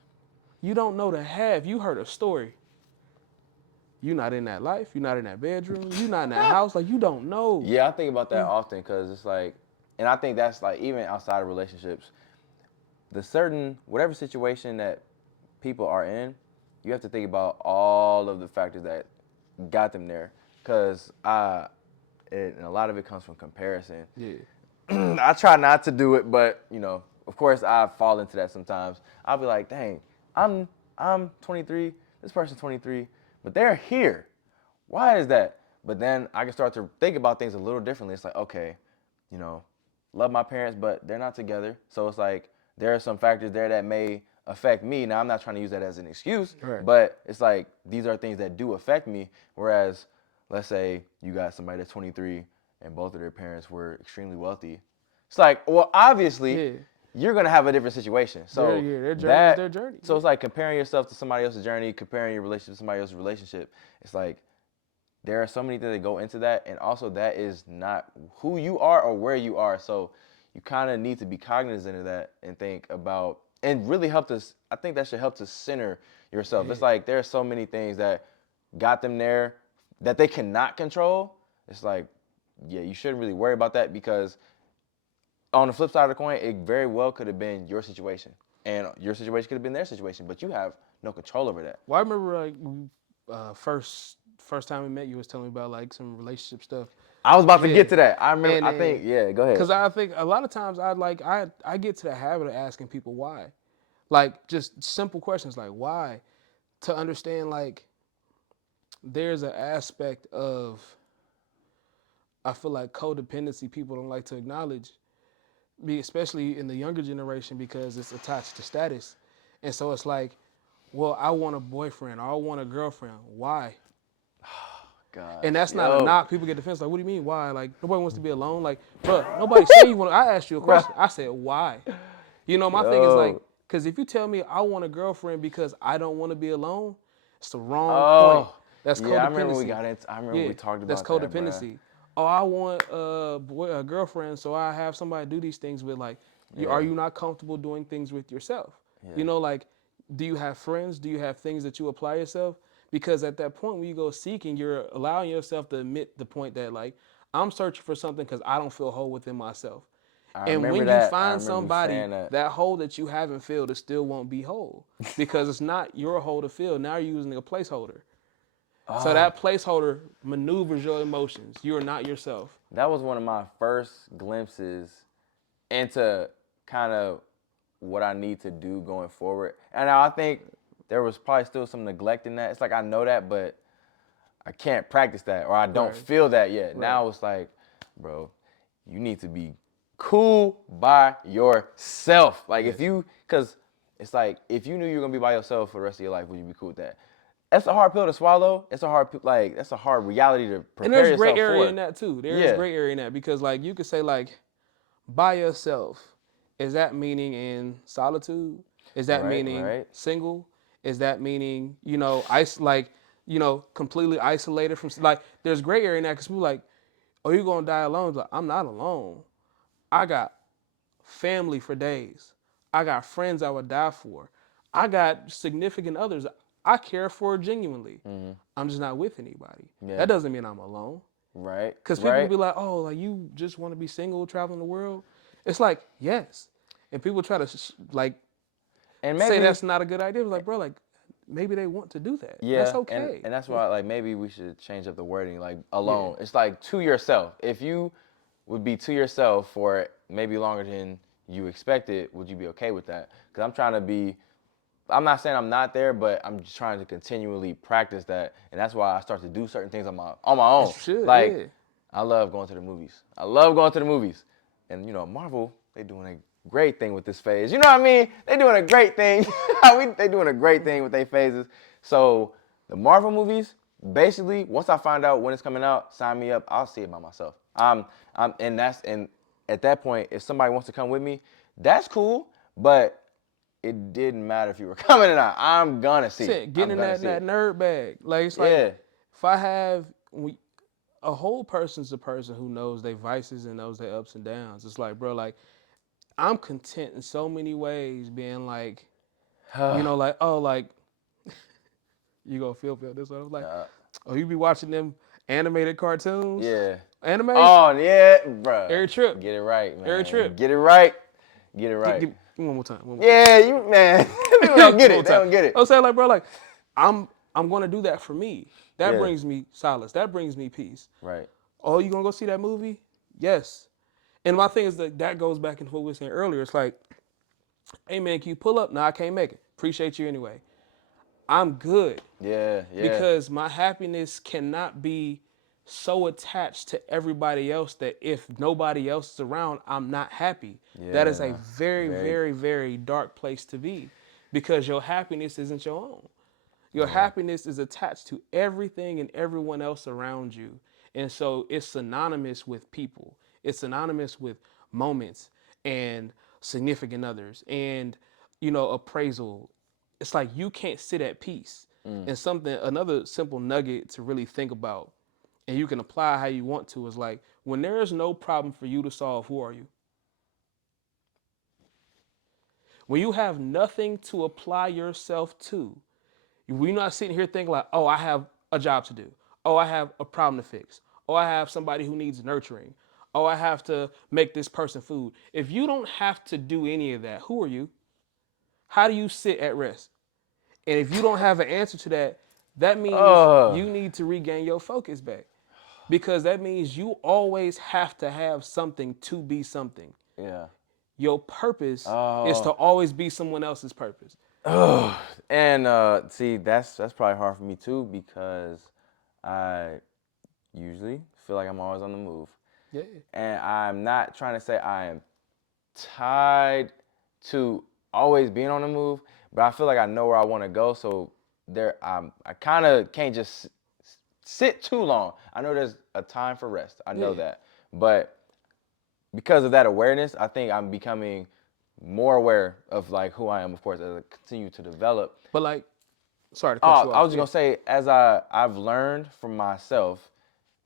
You don't know the half. You heard a story. You're not in that life. You're not in that bedroom. You're not in that house. Like, you don't know. Yeah, I think about that often because it's like, and I think that's like even outside of relationships, the certain whatever situation that people are in, you have to think about all of the factors that got them there. Because and a lot of it comes from comparison. Yeah. I try not to do it, but of course, I fall into that sometimes. I'll be like, dang, I'm 23. This person's 23, but they're here. Why is that? But then I can start to think about things a little differently. It's like, okay, you know, love my parents, but they're not together. So it's like there are some factors there that may affect me. Now I'm not trying to use that as an excuse, Right. but it's like these are things that do affect me. Whereas, let's say you got somebody that's 23 and both of their parents were extremely wealthy. It's like, well, obviously, Yeah. you're gonna have a different situation. So Their journey is their journey. So it's like comparing yourself to somebody else's journey, comparing your relationship to somebody else's relationship. It's like there are so many things that go into that, and also that is not who you are or where you are. So you kind of need to be cognizant of that and think about and really help to. I think that should help to center yourself. It's like there are so many things that got them there that they cannot control. It's like, yeah, you shouldn't really worry about that because on the flip side of the coin, it very well could have been your situation, and your situation could have been their situation, but you have no control over that. Well, I remember first time we met, you was telling me about like some relationship stuff. I was about to Yeah. get to that. I remember. And I think. Yeah. Go ahead. Because I think a lot of times I get to the habit of asking people why, like just simple questions like why, to understand like there's an aspect of I feel like codependency people don't like to acknowledge, especially in the younger generation because it's attached to status, and so it's like, well, I want a boyfriend or I want a girlfriend. Why? God. And that's not a Yo. knock. People get defensive. Like, what do you mean? Why? Like, nobody wants to be alone. Like, bro, nobody say you want. I asked you a question. I said, why? My thing is like, because if you tell me I want a girlfriend because I don't want to be alone, it's the wrong point. That's codependency. Yeah, I remember we got into. I remember we talked about that's that. codependency. Oh, I want a girlfriend, so I have somebody do these things with. Like, are you not comfortable doing things with yourself? Yeah. Like, do you have friends? Do you have things that you apply yourself? Because at that point, when you go seeking, you're allowing yourself to admit the point that like I'm searching for something because I don't feel whole within myself. And when you find somebody, that hole that you haven't filled, it still won't be whole because it's not your hole to fill. Now you're using a placeholder. So that placeholder maneuvers your emotions. You are not yourself. That was one of my first glimpses into kind of what I need to do going forward. And I think there was probably still some neglect in that. It's like I know that, but I can't practice that or I don't feel that yet. Right. Now it's like, bro, you need to be cool by yourself. Like because it's like if you knew you were gonna be by yourself for the rest of your life, would you be cool with that? That's a hard pill to swallow. That's a hard reality to prepare yourself for. And there's gray area in that too. There is gray area in that because like you could say like by yourself. Is that meaning in solitude? Is that meaning single? Is that meaning completely isolated from like? There's gray area in that because people like, oh, you're gonna die alone. Like, I'm not alone. I got family for days. I got friends I would die for. I got significant others I care for genuinely. Mm-hmm. I'm just not with anybody. Yeah. That doesn't mean I'm alone. Right. Because people be like, oh, like you just want to be single, traveling the world. It's like, yes. And people try to and maybe, say that's not a good idea. It's like, bro, like maybe they want to do that. Yeah. That's okay. And that's why like maybe we should change up the wording, like alone. Yeah. It's like to yourself. If you would be to yourself for maybe longer than you expected, would you be okay with that? Because I'm trying to be. I'm not saying I'm not there, but I'm just trying to continually practice that, and that's why I start to do certain things on my As own. you should, Like, yeah. I love going to the movies. I love going to the movies, and Marvel, they doing a great thing with this phase. You know what I mean? They doing a great thing. They doing a great thing with their phases. So the Marvel movies, basically, once I find out when it's coming out, sign me up. I'll see it by myself. And at that point, if somebody wants to come with me, that's cool. But it didn't matter if you were coming or not. I'm gonna see it. Said, I'm getting gonna that see that it. nerd bag. Like it's like Yeah, if I have a whole person's a person who knows their vices and knows their ups and downs. It's like, bro, like I'm content in so many ways being like, like, oh, like you gonna feel this. I was like, uh, oh, you be watching them animated cartoons, yeah. anime, Oh yeah, bruh. every trip, Get it right, every man. trip. Get it right. Get it Give, right. give, one more time, one more time. Yeah, you man. People don't get One more it. They time. don't get I it. was saying like, bro, like I'm gonna do that for me. That Yeah. brings me solace. That brings me peace. Right. Oh, you gonna go see that movie? Yes. And my thing is that goes back into what we were saying earlier. It's like, hey man, can you pull up? No, I can't make it. Appreciate you anyway. I'm good Yeah. Yeah. because my happiness cannot be so attached to everybody else that if nobody else is around, I'm not happy. That is a Yeah. very, Very. very, very dark place to be because your happiness isn't your own. Your Yeah. happiness is attached to everything and everyone else around you. And so it's synonymous with people. It's synonymous with moments and significant others and appraisal. It's like you can't sit at peace. And another simple nugget to really think about and you can apply how you want to is like when there is no problem for you to solve, who are you? When you have nothing to apply yourself to, we're not sitting here thinking like, oh, I have a job to do. Oh, I have a problem to fix. Oh, I have somebody who needs nurturing. Oh, I have to make this person food. If you don't have to do any of that, who are you? How do you sit at rest? And if you don't have an answer to that, that means Oh. you need to regain your focus back. Because that means you always have to have something to be something. Yeah. Your purpose is to Oh. always be someone else's purpose. Oh. And see, that's probably hard for me too because I usually feel like I'm always on the move. Yeah. And I'm not trying to say I am tied to always being on the move, but I feel like I know where I want to go. So I kind of can't just sit too long. I know there's a time for rest. I know Yeah. that, but because of that awareness, I think I'm becoming more aware of like who I am. Of course, as I continue to develop. But like, sorry to cut Oh, you I off. was just Yeah. gonna say, as I've learned from myself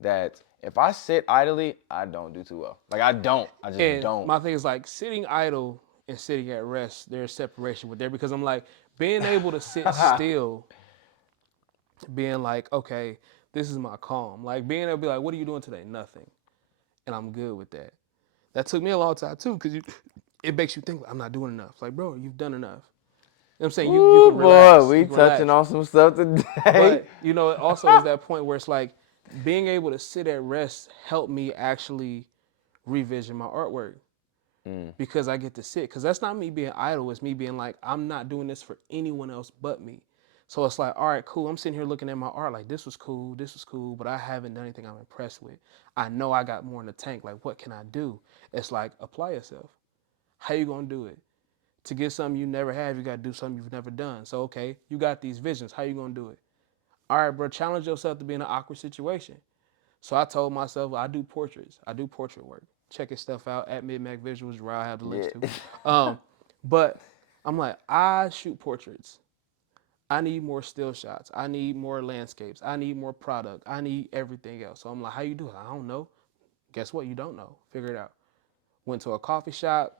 that if I sit idly, I don't do too well. Like I don't. I just And don't. my thing is like sitting idle and sitting at rest, there's separation with there because I'm like being able to sit still, being like, okay, this is my calm. Like being able to be like, what are you doing today? Nothing. And I'm good with that. That took me a long time too, because it makes you think I'm not doing enough. Like, bro, you've done enough. You know what I'm saying? You Ooh, can boy, relax. we You can touching relax. on some stuff today. But it also is that point where it's like being able to sit at rest helped me actually revision my artwork because I get to sit. Because that's not me being idle. It's me being like, I'm not doing this for anyone else but me. So it's like, all right, cool. I'm sitting here looking at my art like this was cool, but I haven't done anything I'm impressed with. I know I got more in the tank. Like, what can I do? It's like, apply yourself. How you gonna do it? To get something you never have, you gotta do something you've never done. So okay, you got these visions. How you gonna do it? All right, bro, challenge yourself to be in an awkward situation. So I told myself I do portraits. I do portrait work. Check his stuff out at Mid-Mac Visuals, where I have the links Yeah. to. But I'm like, I shoot portraits. I need more still shots. I need more landscapes. I need more product. I need everything else. So I'm like, how you do it? I don't know. Guess what? You don't know. Figure it out. Went to a coffee shop.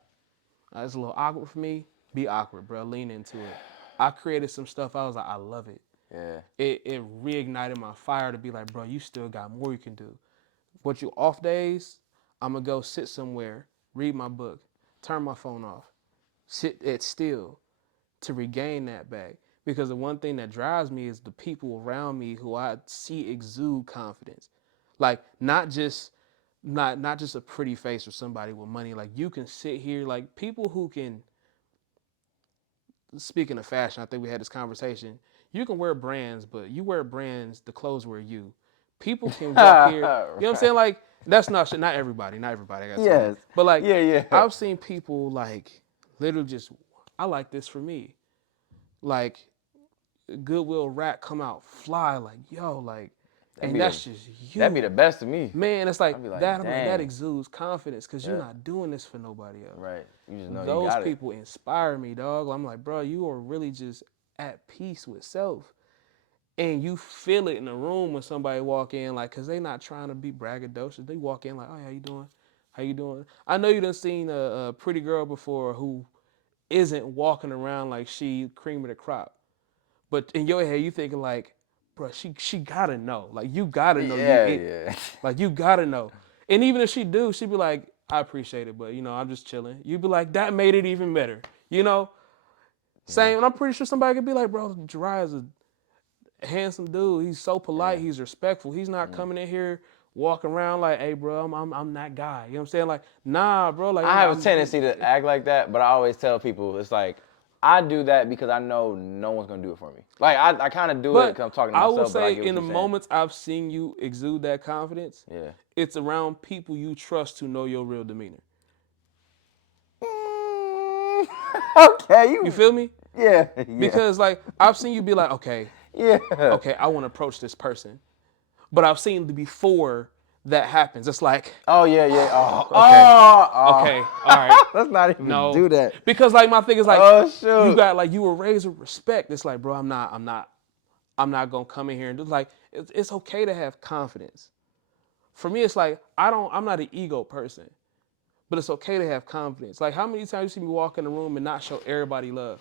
It's a little awkward for me. Be awkward, bro. Lean into it. I created some stuff. I was like, I love it. Yeah. It reignited my fire to be like, bro, you still got more you can do. What you off days, I'm gonna go sit somewhere, read my book, turn my phone off, sit it still to regain that back. Because the one thing that drives me is the people around me who I see exude confidence. Like not just not just a pretty face or somebody with money. Like you can sit here, like people who can. Speaking of fashion, I think we had this conversation. You can wear brands, but you wear brands, the clothes wear you. People can walk here. You know what I'm Right. saying? Like that's not everybody. Not everybody. I gotta say that. Yes. But like Yeah, yeah. I've seen people like literally just I like this for me. Like Goodwill rack come out fly like yo like, That'd and be the that's just that'd be you. the best of me. Man, it's like I'd be like, that. I'm like that dang. exudes confidence because you're Yep. not doing this for nobody else. Right. You just know you Those got it. people inspire me, dog. I'm like, bro, you are really just at peace with self, and you feel it in the room when somebody walk in, like, cause they not trying to be braggadocious. They walk in like, oh, how you doing? How you doing? I know you done seen a pretty girl before who isn't walking around like she cream of the crop, but in your head you thinking like, bro, she gotta know. Like you gotta know you Yeah, it. yeah. Like you gotta know. And even if she do, she'd be like, I appreciate it, but I'm just chilling. You'd be like, that made it even better. You know? Yeah. Same, and I'm pretty sure somebody could be like, bro, Jariah's a handsome dude. He's so polite. Yeah. He's respectful. He's not coming in here walking around like, hey, bro, I'm that guy. You know what I'm saying? Like, nah, bro. Like, I have a tendency to act like that, but I always tell people it's like I do that because I know no one's gonna do it for me. Like I kind of do it but because I'm talking to I will myself, but I say, get what in the you're saying. moments I've seen you exude that confidence, Yeah. it's around people you trust who know your real demeanor. Mm, okay, You feel me? Yeah, yeah, Because like I've seen you be like, okay, yeah. okay, I want to approach this person, but I've seen before that happens. It's like, Oh yeah, yeah. Oh, okay, oh, oh. okay, all right, Let's not even no, do that. because like my thing is like, Oh you shoot. got like you were raised with respect. It's like, bro, I'm not gonna come in here and do like it's okay to have confidence. For me, it's like I'm not an ego person, but it's okay to have confidence. Like how many times you see me walk in the room and not show everybody love?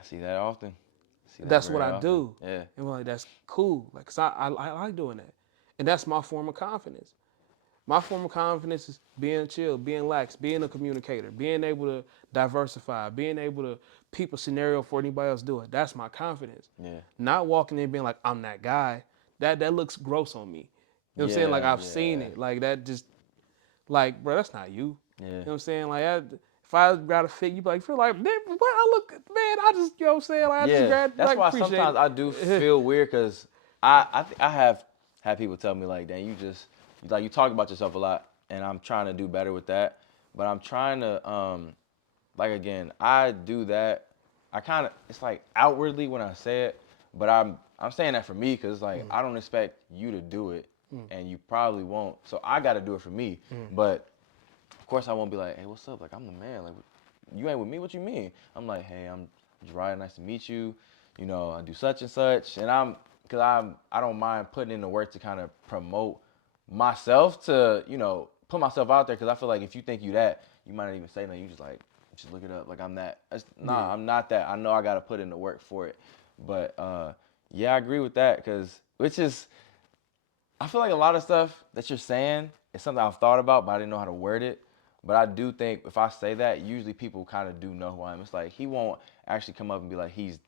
I see that often. I see that That's what very I often. do. Yeah. And we're like, that's cool. Like, cause I like doing that. And that's my form of confidence. My form of confidence is being chill, being lax, being a communicator, being able to diversify, being able to peep a scenario for anybody else do it. That's my confidence. Yeah. Not walking in being like, I'm that guy. That looks gross on me. You know what I'm saying? Like Yeah. I've seen Yeah. it. Like that just like, bro, that's not you. You Yeah. know what I'm saying? Like if I got a fit, you be like, feel like, man, what I look, man, I just, you know what I'm saying? Like I just Yeah. That's like why appreciate sometimes I do it. feel weird because I have had people tell me like, "Dang, you talk about yourself a lot," and I'm trying to do better with that. But I'm trying to like again, I do that. I kind of it's like outwardly when I say it, but I'm saying that for me because it's like I don't expect you to do it, and you probably won't. So I got to do it for me. But of course I won't be like, hey, what's up? Like I'm the man. Like you ain't with me. What you mean? I'm like, hey, I'm Jariah. Nice to meet you. You know, I do such and such, and I don't mind putting in the work to kind of promote myself to put myself out there because I feel like if you think you that, you might not even say nothing. You just look it up. Like I'm that. Yeah. I'm not that. I know I got to put in the work for it. But yeah, I agree with that because which is I feel like a lot of stuff that you're saying is something I've thought about, but I didn't know how to word it. But I do think if I say that, usually people kind of do know who I am. It's like he won't actually come up and be like he's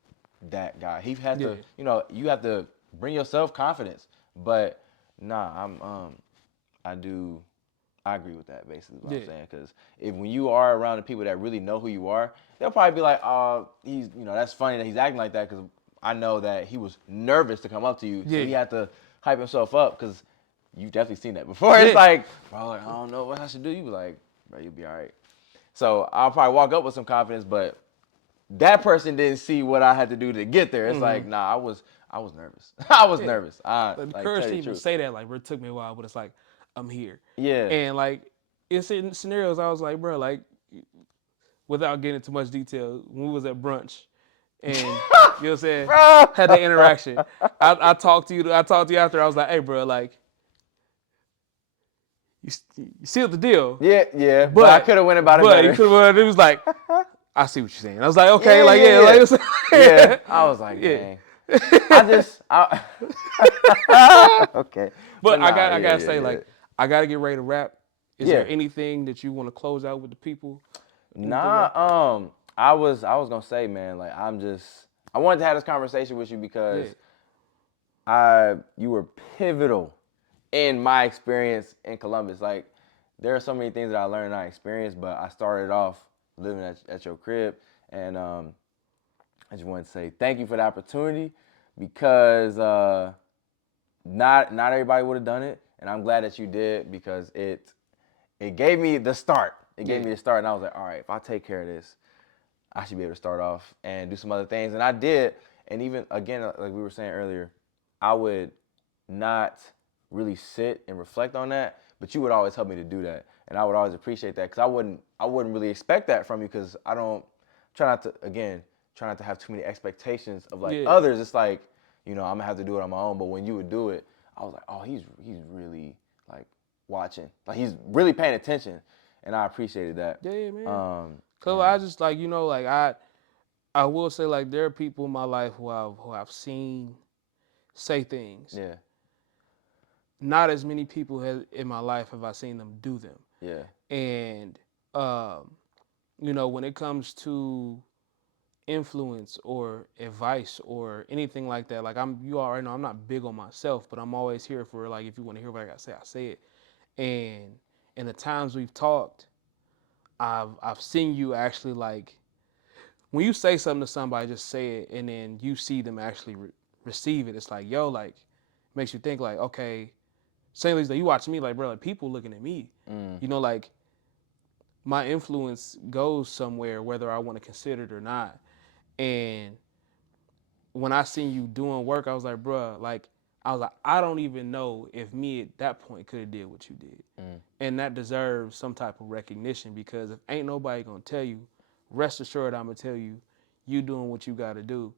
that guy. He has Yeah. to, you have to bring your self confidence. But nah, I do, I agree with that. Basically, is what Yeah. I'm saying. Because if when you are around the people that really know who you are, they'll probably be like, oh, that's funny that he's acting like that because I know that he was nervous to come up to you, so Yeah. he had to hype himself up because you've definitely seen that before. Yeah. It's like, bro, like, I don't know what I should do. You be like, bro, you'll be all right. So I'll probably walk up with some confidence, but that person didn't see what I had to do to get there. It's like, nah, I was nervous. I was Yeah. nervous. I Like the like courage tell to you the even truth. say that, like, bro, it took me a while, but it's like, I'm here. Yeah. And like, it's in scenarios I was like, bro, like, without getting into much detail, when we was at brunch, and you know what I'm saying, Bro. had the interaction. I talked to you after. I was like, hey, bro, like, you sealed the deal, Yeah, yeah. But I could have went about it but he better. could have. It was like, I see what you're saying. I was like, okay, Yeah, like, yeah, yeah, yeah. like, Yeah. I was like, yeah. dang. I okay. But But nah, I yeah, gotta yeah, say, yeah. like, I gotta get ready to wrap. Is Yeah. there anything that you want to close out with the people? Anything else? Nah, I was gonna say, man, like I wanted to have this conversation with you Yeah. because you were pivotal in my experience in Columbus. Like, there are so many things that I learned and I experienced, but I started off living at your crib, and I just wanted to say thank you for the opportunity because not everybody would have done it, and I'm glad that you did because it gave me the start. It gave me the start, and I was like, all right, if I take care of this, I should be able to start off and do some other things. And I did. And even again, like we were saying earlier, I would not really sit and reflect on that, but you would always help me to do that, and I would always appreciate that because I wouldn't really expect that from you because I don't try not to again try not to have too many expectations of like Yeah. others. It's like I'm gonna have to do it on my own, but when you would do it, I was like, oh, he's really like watching, like he's really paying attention, and I appreciated that. Yeah, man. Um, Cause and I just like like I will say like there are people in my life who I've seen say things. yeah, Not as many people has in my life have I seen them do them. yeah, And um, when it comes to influence or advice or anything like that, like you already know I'm not big on myself, but I'm always here for like if you want to hear what I gotta say, I say it. And in the times we've talked, I've seen you actually like when you say something to somebody, just say it, and then you see them actually receive it. It's like like makes you think like okay, same as that you watch me like bro, like people looking at me, mm, like my influence goes somewhere whether I want to consider it or not. And when I seen you doing work, I was like, bruh, like I was like, I don't even know if me at that point could have did what you did. mm, And that deserves some type of recognition because if ain't nobody gonna tell you, rest assured I'm gonna tell you, you doing what you gotta do.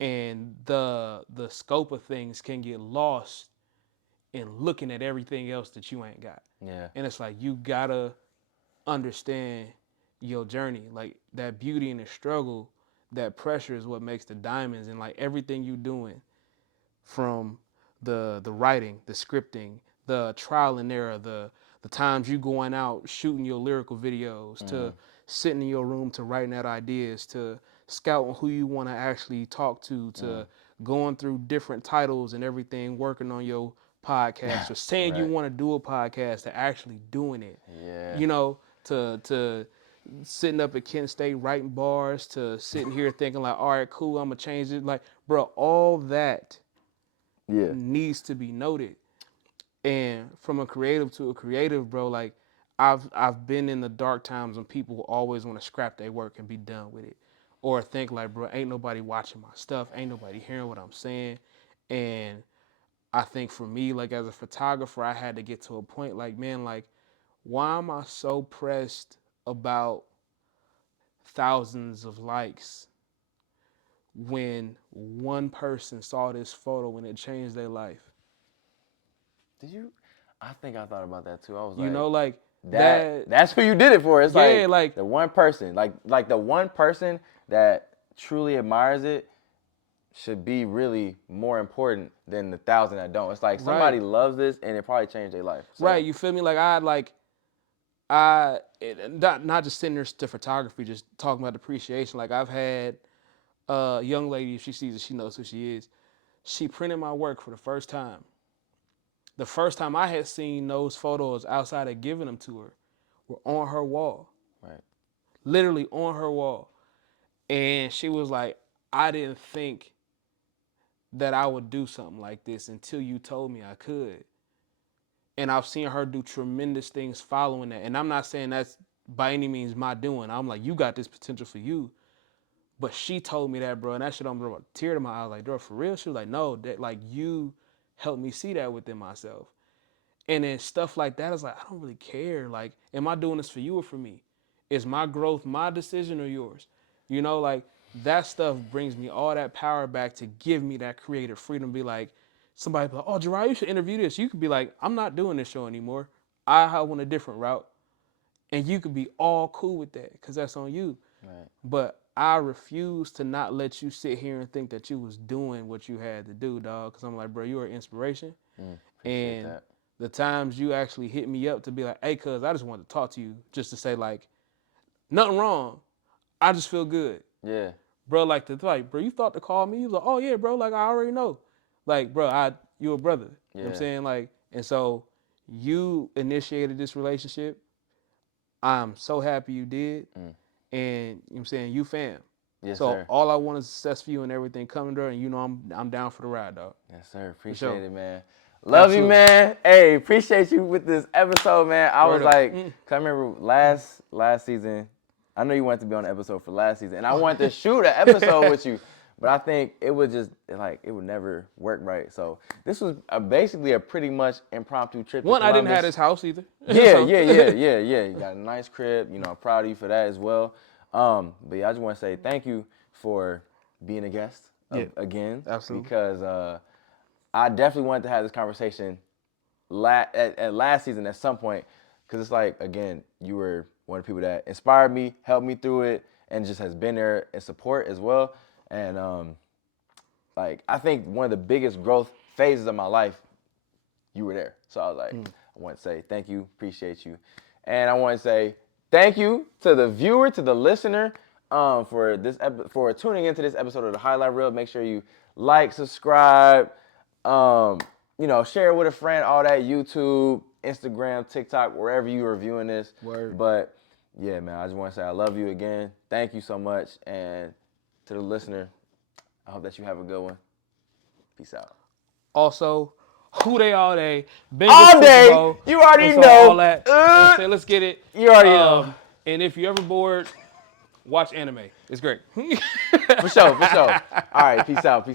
And the scope of things can get lost in looking at everything else that you ain't got. yeah, And it's like you gotta understand your journey. Like that beauty and the struggle, that pressure is what makes the diamonds and like everything you doing from the writing, the scripting, the trial and error, the times you going out shooting your lyrical videos, to mm, sitting in your room to writing out ideas, to scouting who you want to actually talk mm. to going through different titles and everything, working on your podcast, or saying you Right, want to do a podcast, to actually doing it. yeah, You know, to sitting up at Kent State writing bars, to sitting here thinking like, all right, cool, I'm gonna change it. Like, bro, all that yeah, needs to be noted. And from a creative to a creative, bro, like I've been in the dark times when people always want to scrap their work and be done with it. Or think like, bro, ain't nobody watching my stuff, ain't nobody hearing what I'm saying. And I think for me, like as a photographer, I had to get to a point like, man, like, why am I so pressed about thousands of likes when one person saw this photo and it changed their life? did you? I think I thought about that too. I was You like, know, like that that, that's who you did it for. It's yeah, like like the one person, like the one person that truly admires it should be really more important than the thousand that don't. It's like right, somebody loves this and it probably changed their life. right. So You feel me? Not just sitting there to photography, just talking about appreciation. Like I've had a young lady, if she sees it, she knows who she is. She printed my work for the first time. The first time I had seen those photos outside of giving them to her were on her wall, right, literally on her wall. And she was like, I didn't think that I would do something like this until you told me I could. And I've seen her do tremendous things following that. And I'm not saying that's by any means my doing. I'm like, you got this potential for you. But she told me that, bro, and that shit I'm bro, a tear to my eye. Like, bro, for real? She was like, no, that like you helped me see that within myself. And then stuff like that is like, I don't really care. Like, am I doing this for you or for me? Is my growth my decision or yours? Like that stuff brings me all that power back to give me that creative freedom. Be like, somebody be like, oh, Gerard, you should interview this. You could be like, I'm not doing this show anymore. I went a different route. And you could be all cool with that because that's on you. right. But I refuse to not let you sit here and think that you was doing what you had to do, dog. Because I'm like, bro, you're an inspiration. Appreciate And that. the times you actually hit me up to be like, hey, cuz, I just wanted to talk to you just to say, like, nothing wrong. I just feel good. Yeah, Bro, bro, you thought to call me? You was like, oh, yeah, bro, like, I already know. Like, bro, you a brother. You know what I'm yeah, saying? Like, And so you initiated this relationship. I'm so happy you did. And you know what I'm saying, you fam. Yes, So sir. all I want is success for you and everything coming there, and you know I'm down for the ride, dog. Yes, sir. Appreciate sure. it, man. Love you, Absolutely. man. Hey, appreciate you with this episode, man. I was Word up. like, cause I remember last season, I know you wanted to be on the episode for last season, and I wanted to shoot an episode with you, but I think it would just like it would never work right. So this was basically a pretty much impromptu trip. One, to I didn't have Columbus. this house either. Yeah, So- yeah. You got a nice crib. You know, I'm proud of you for that as well. But yeah, I just want to say thank you for being a guest again. absolutely. Because I definitely wanted to have this conversation at last season at some point. Because it's like, again, you were one of the people that inspired me, helped me through it, and just has been there in support as well. And like, I think one of the biggest growth phases of my life, you were there. So I was like, I want to say thank you, appreciate you. And I want to say thank you to the viewer, to the listener, for tuning into this episode of the Highlight Reel. Make sure you like, subscribe, share with a friend, all that, YouTube, Instagram, TikTok, wherever you are viewing this. Word. But yeah, man, I just want to say I love you again. Thank you so much. And to the listener, I hope that you have a good one. Peace out. Also, who they all day? Bengals All Super day. Bowl. You already And so know. all that. Let's get it. You already know. And if you're ever bored, watch anime. It's great. For sure. All right, peace out.